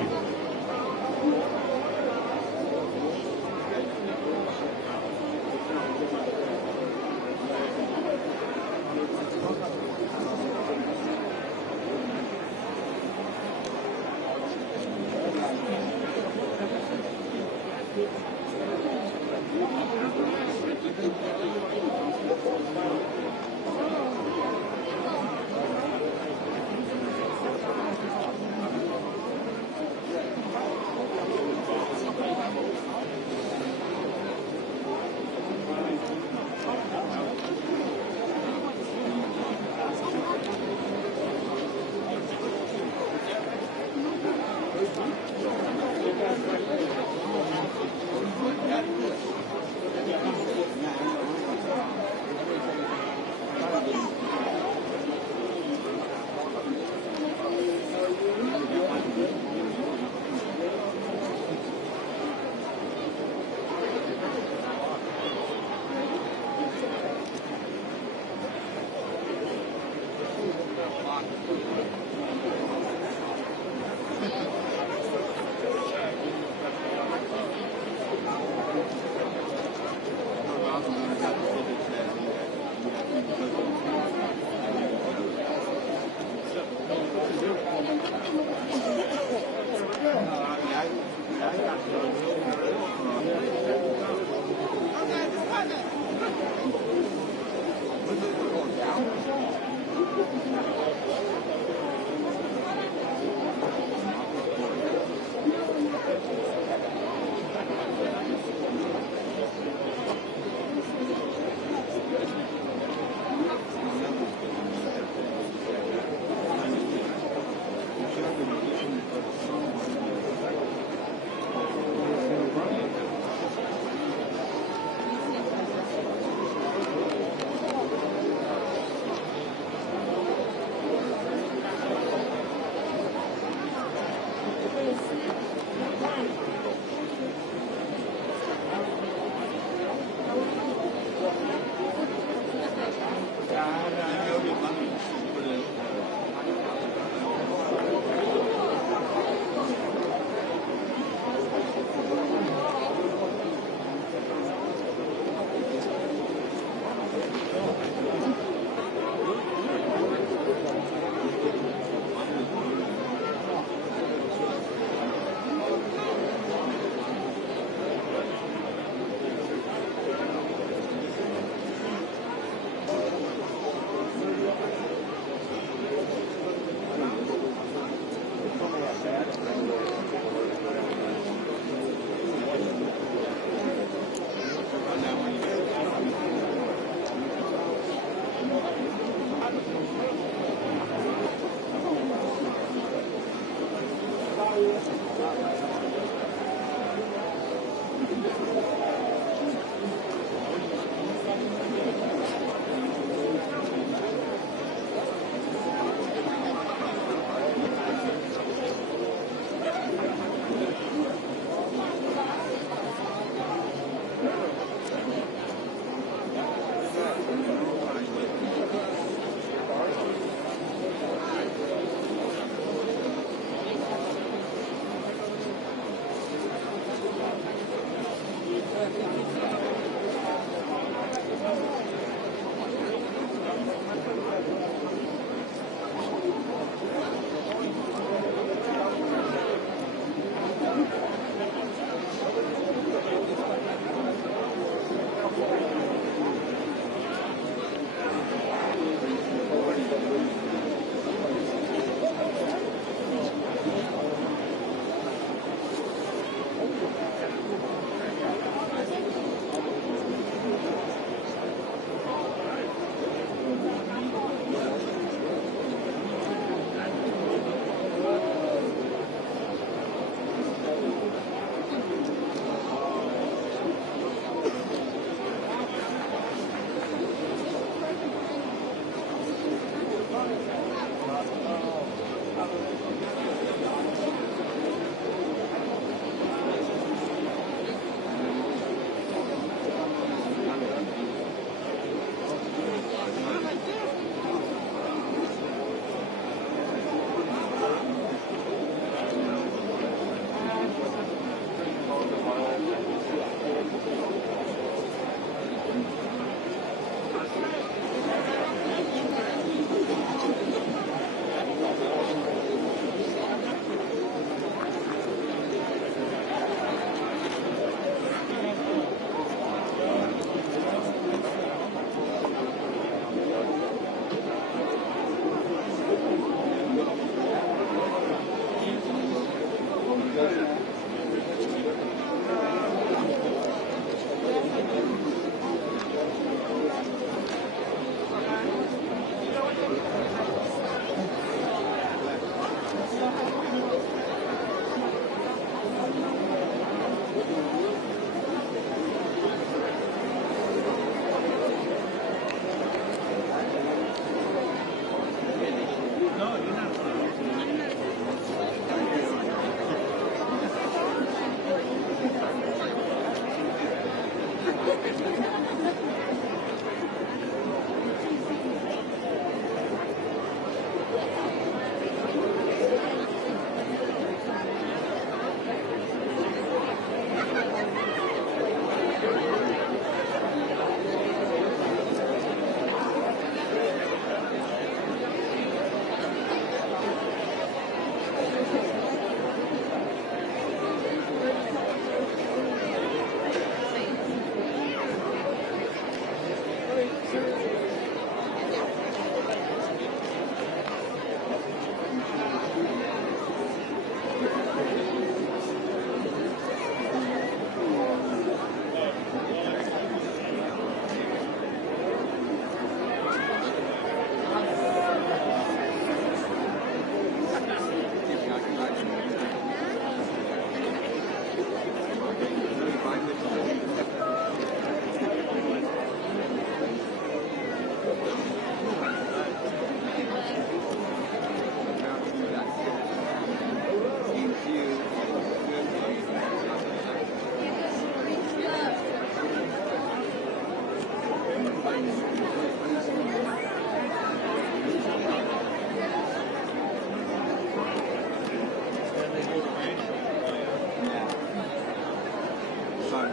Sun,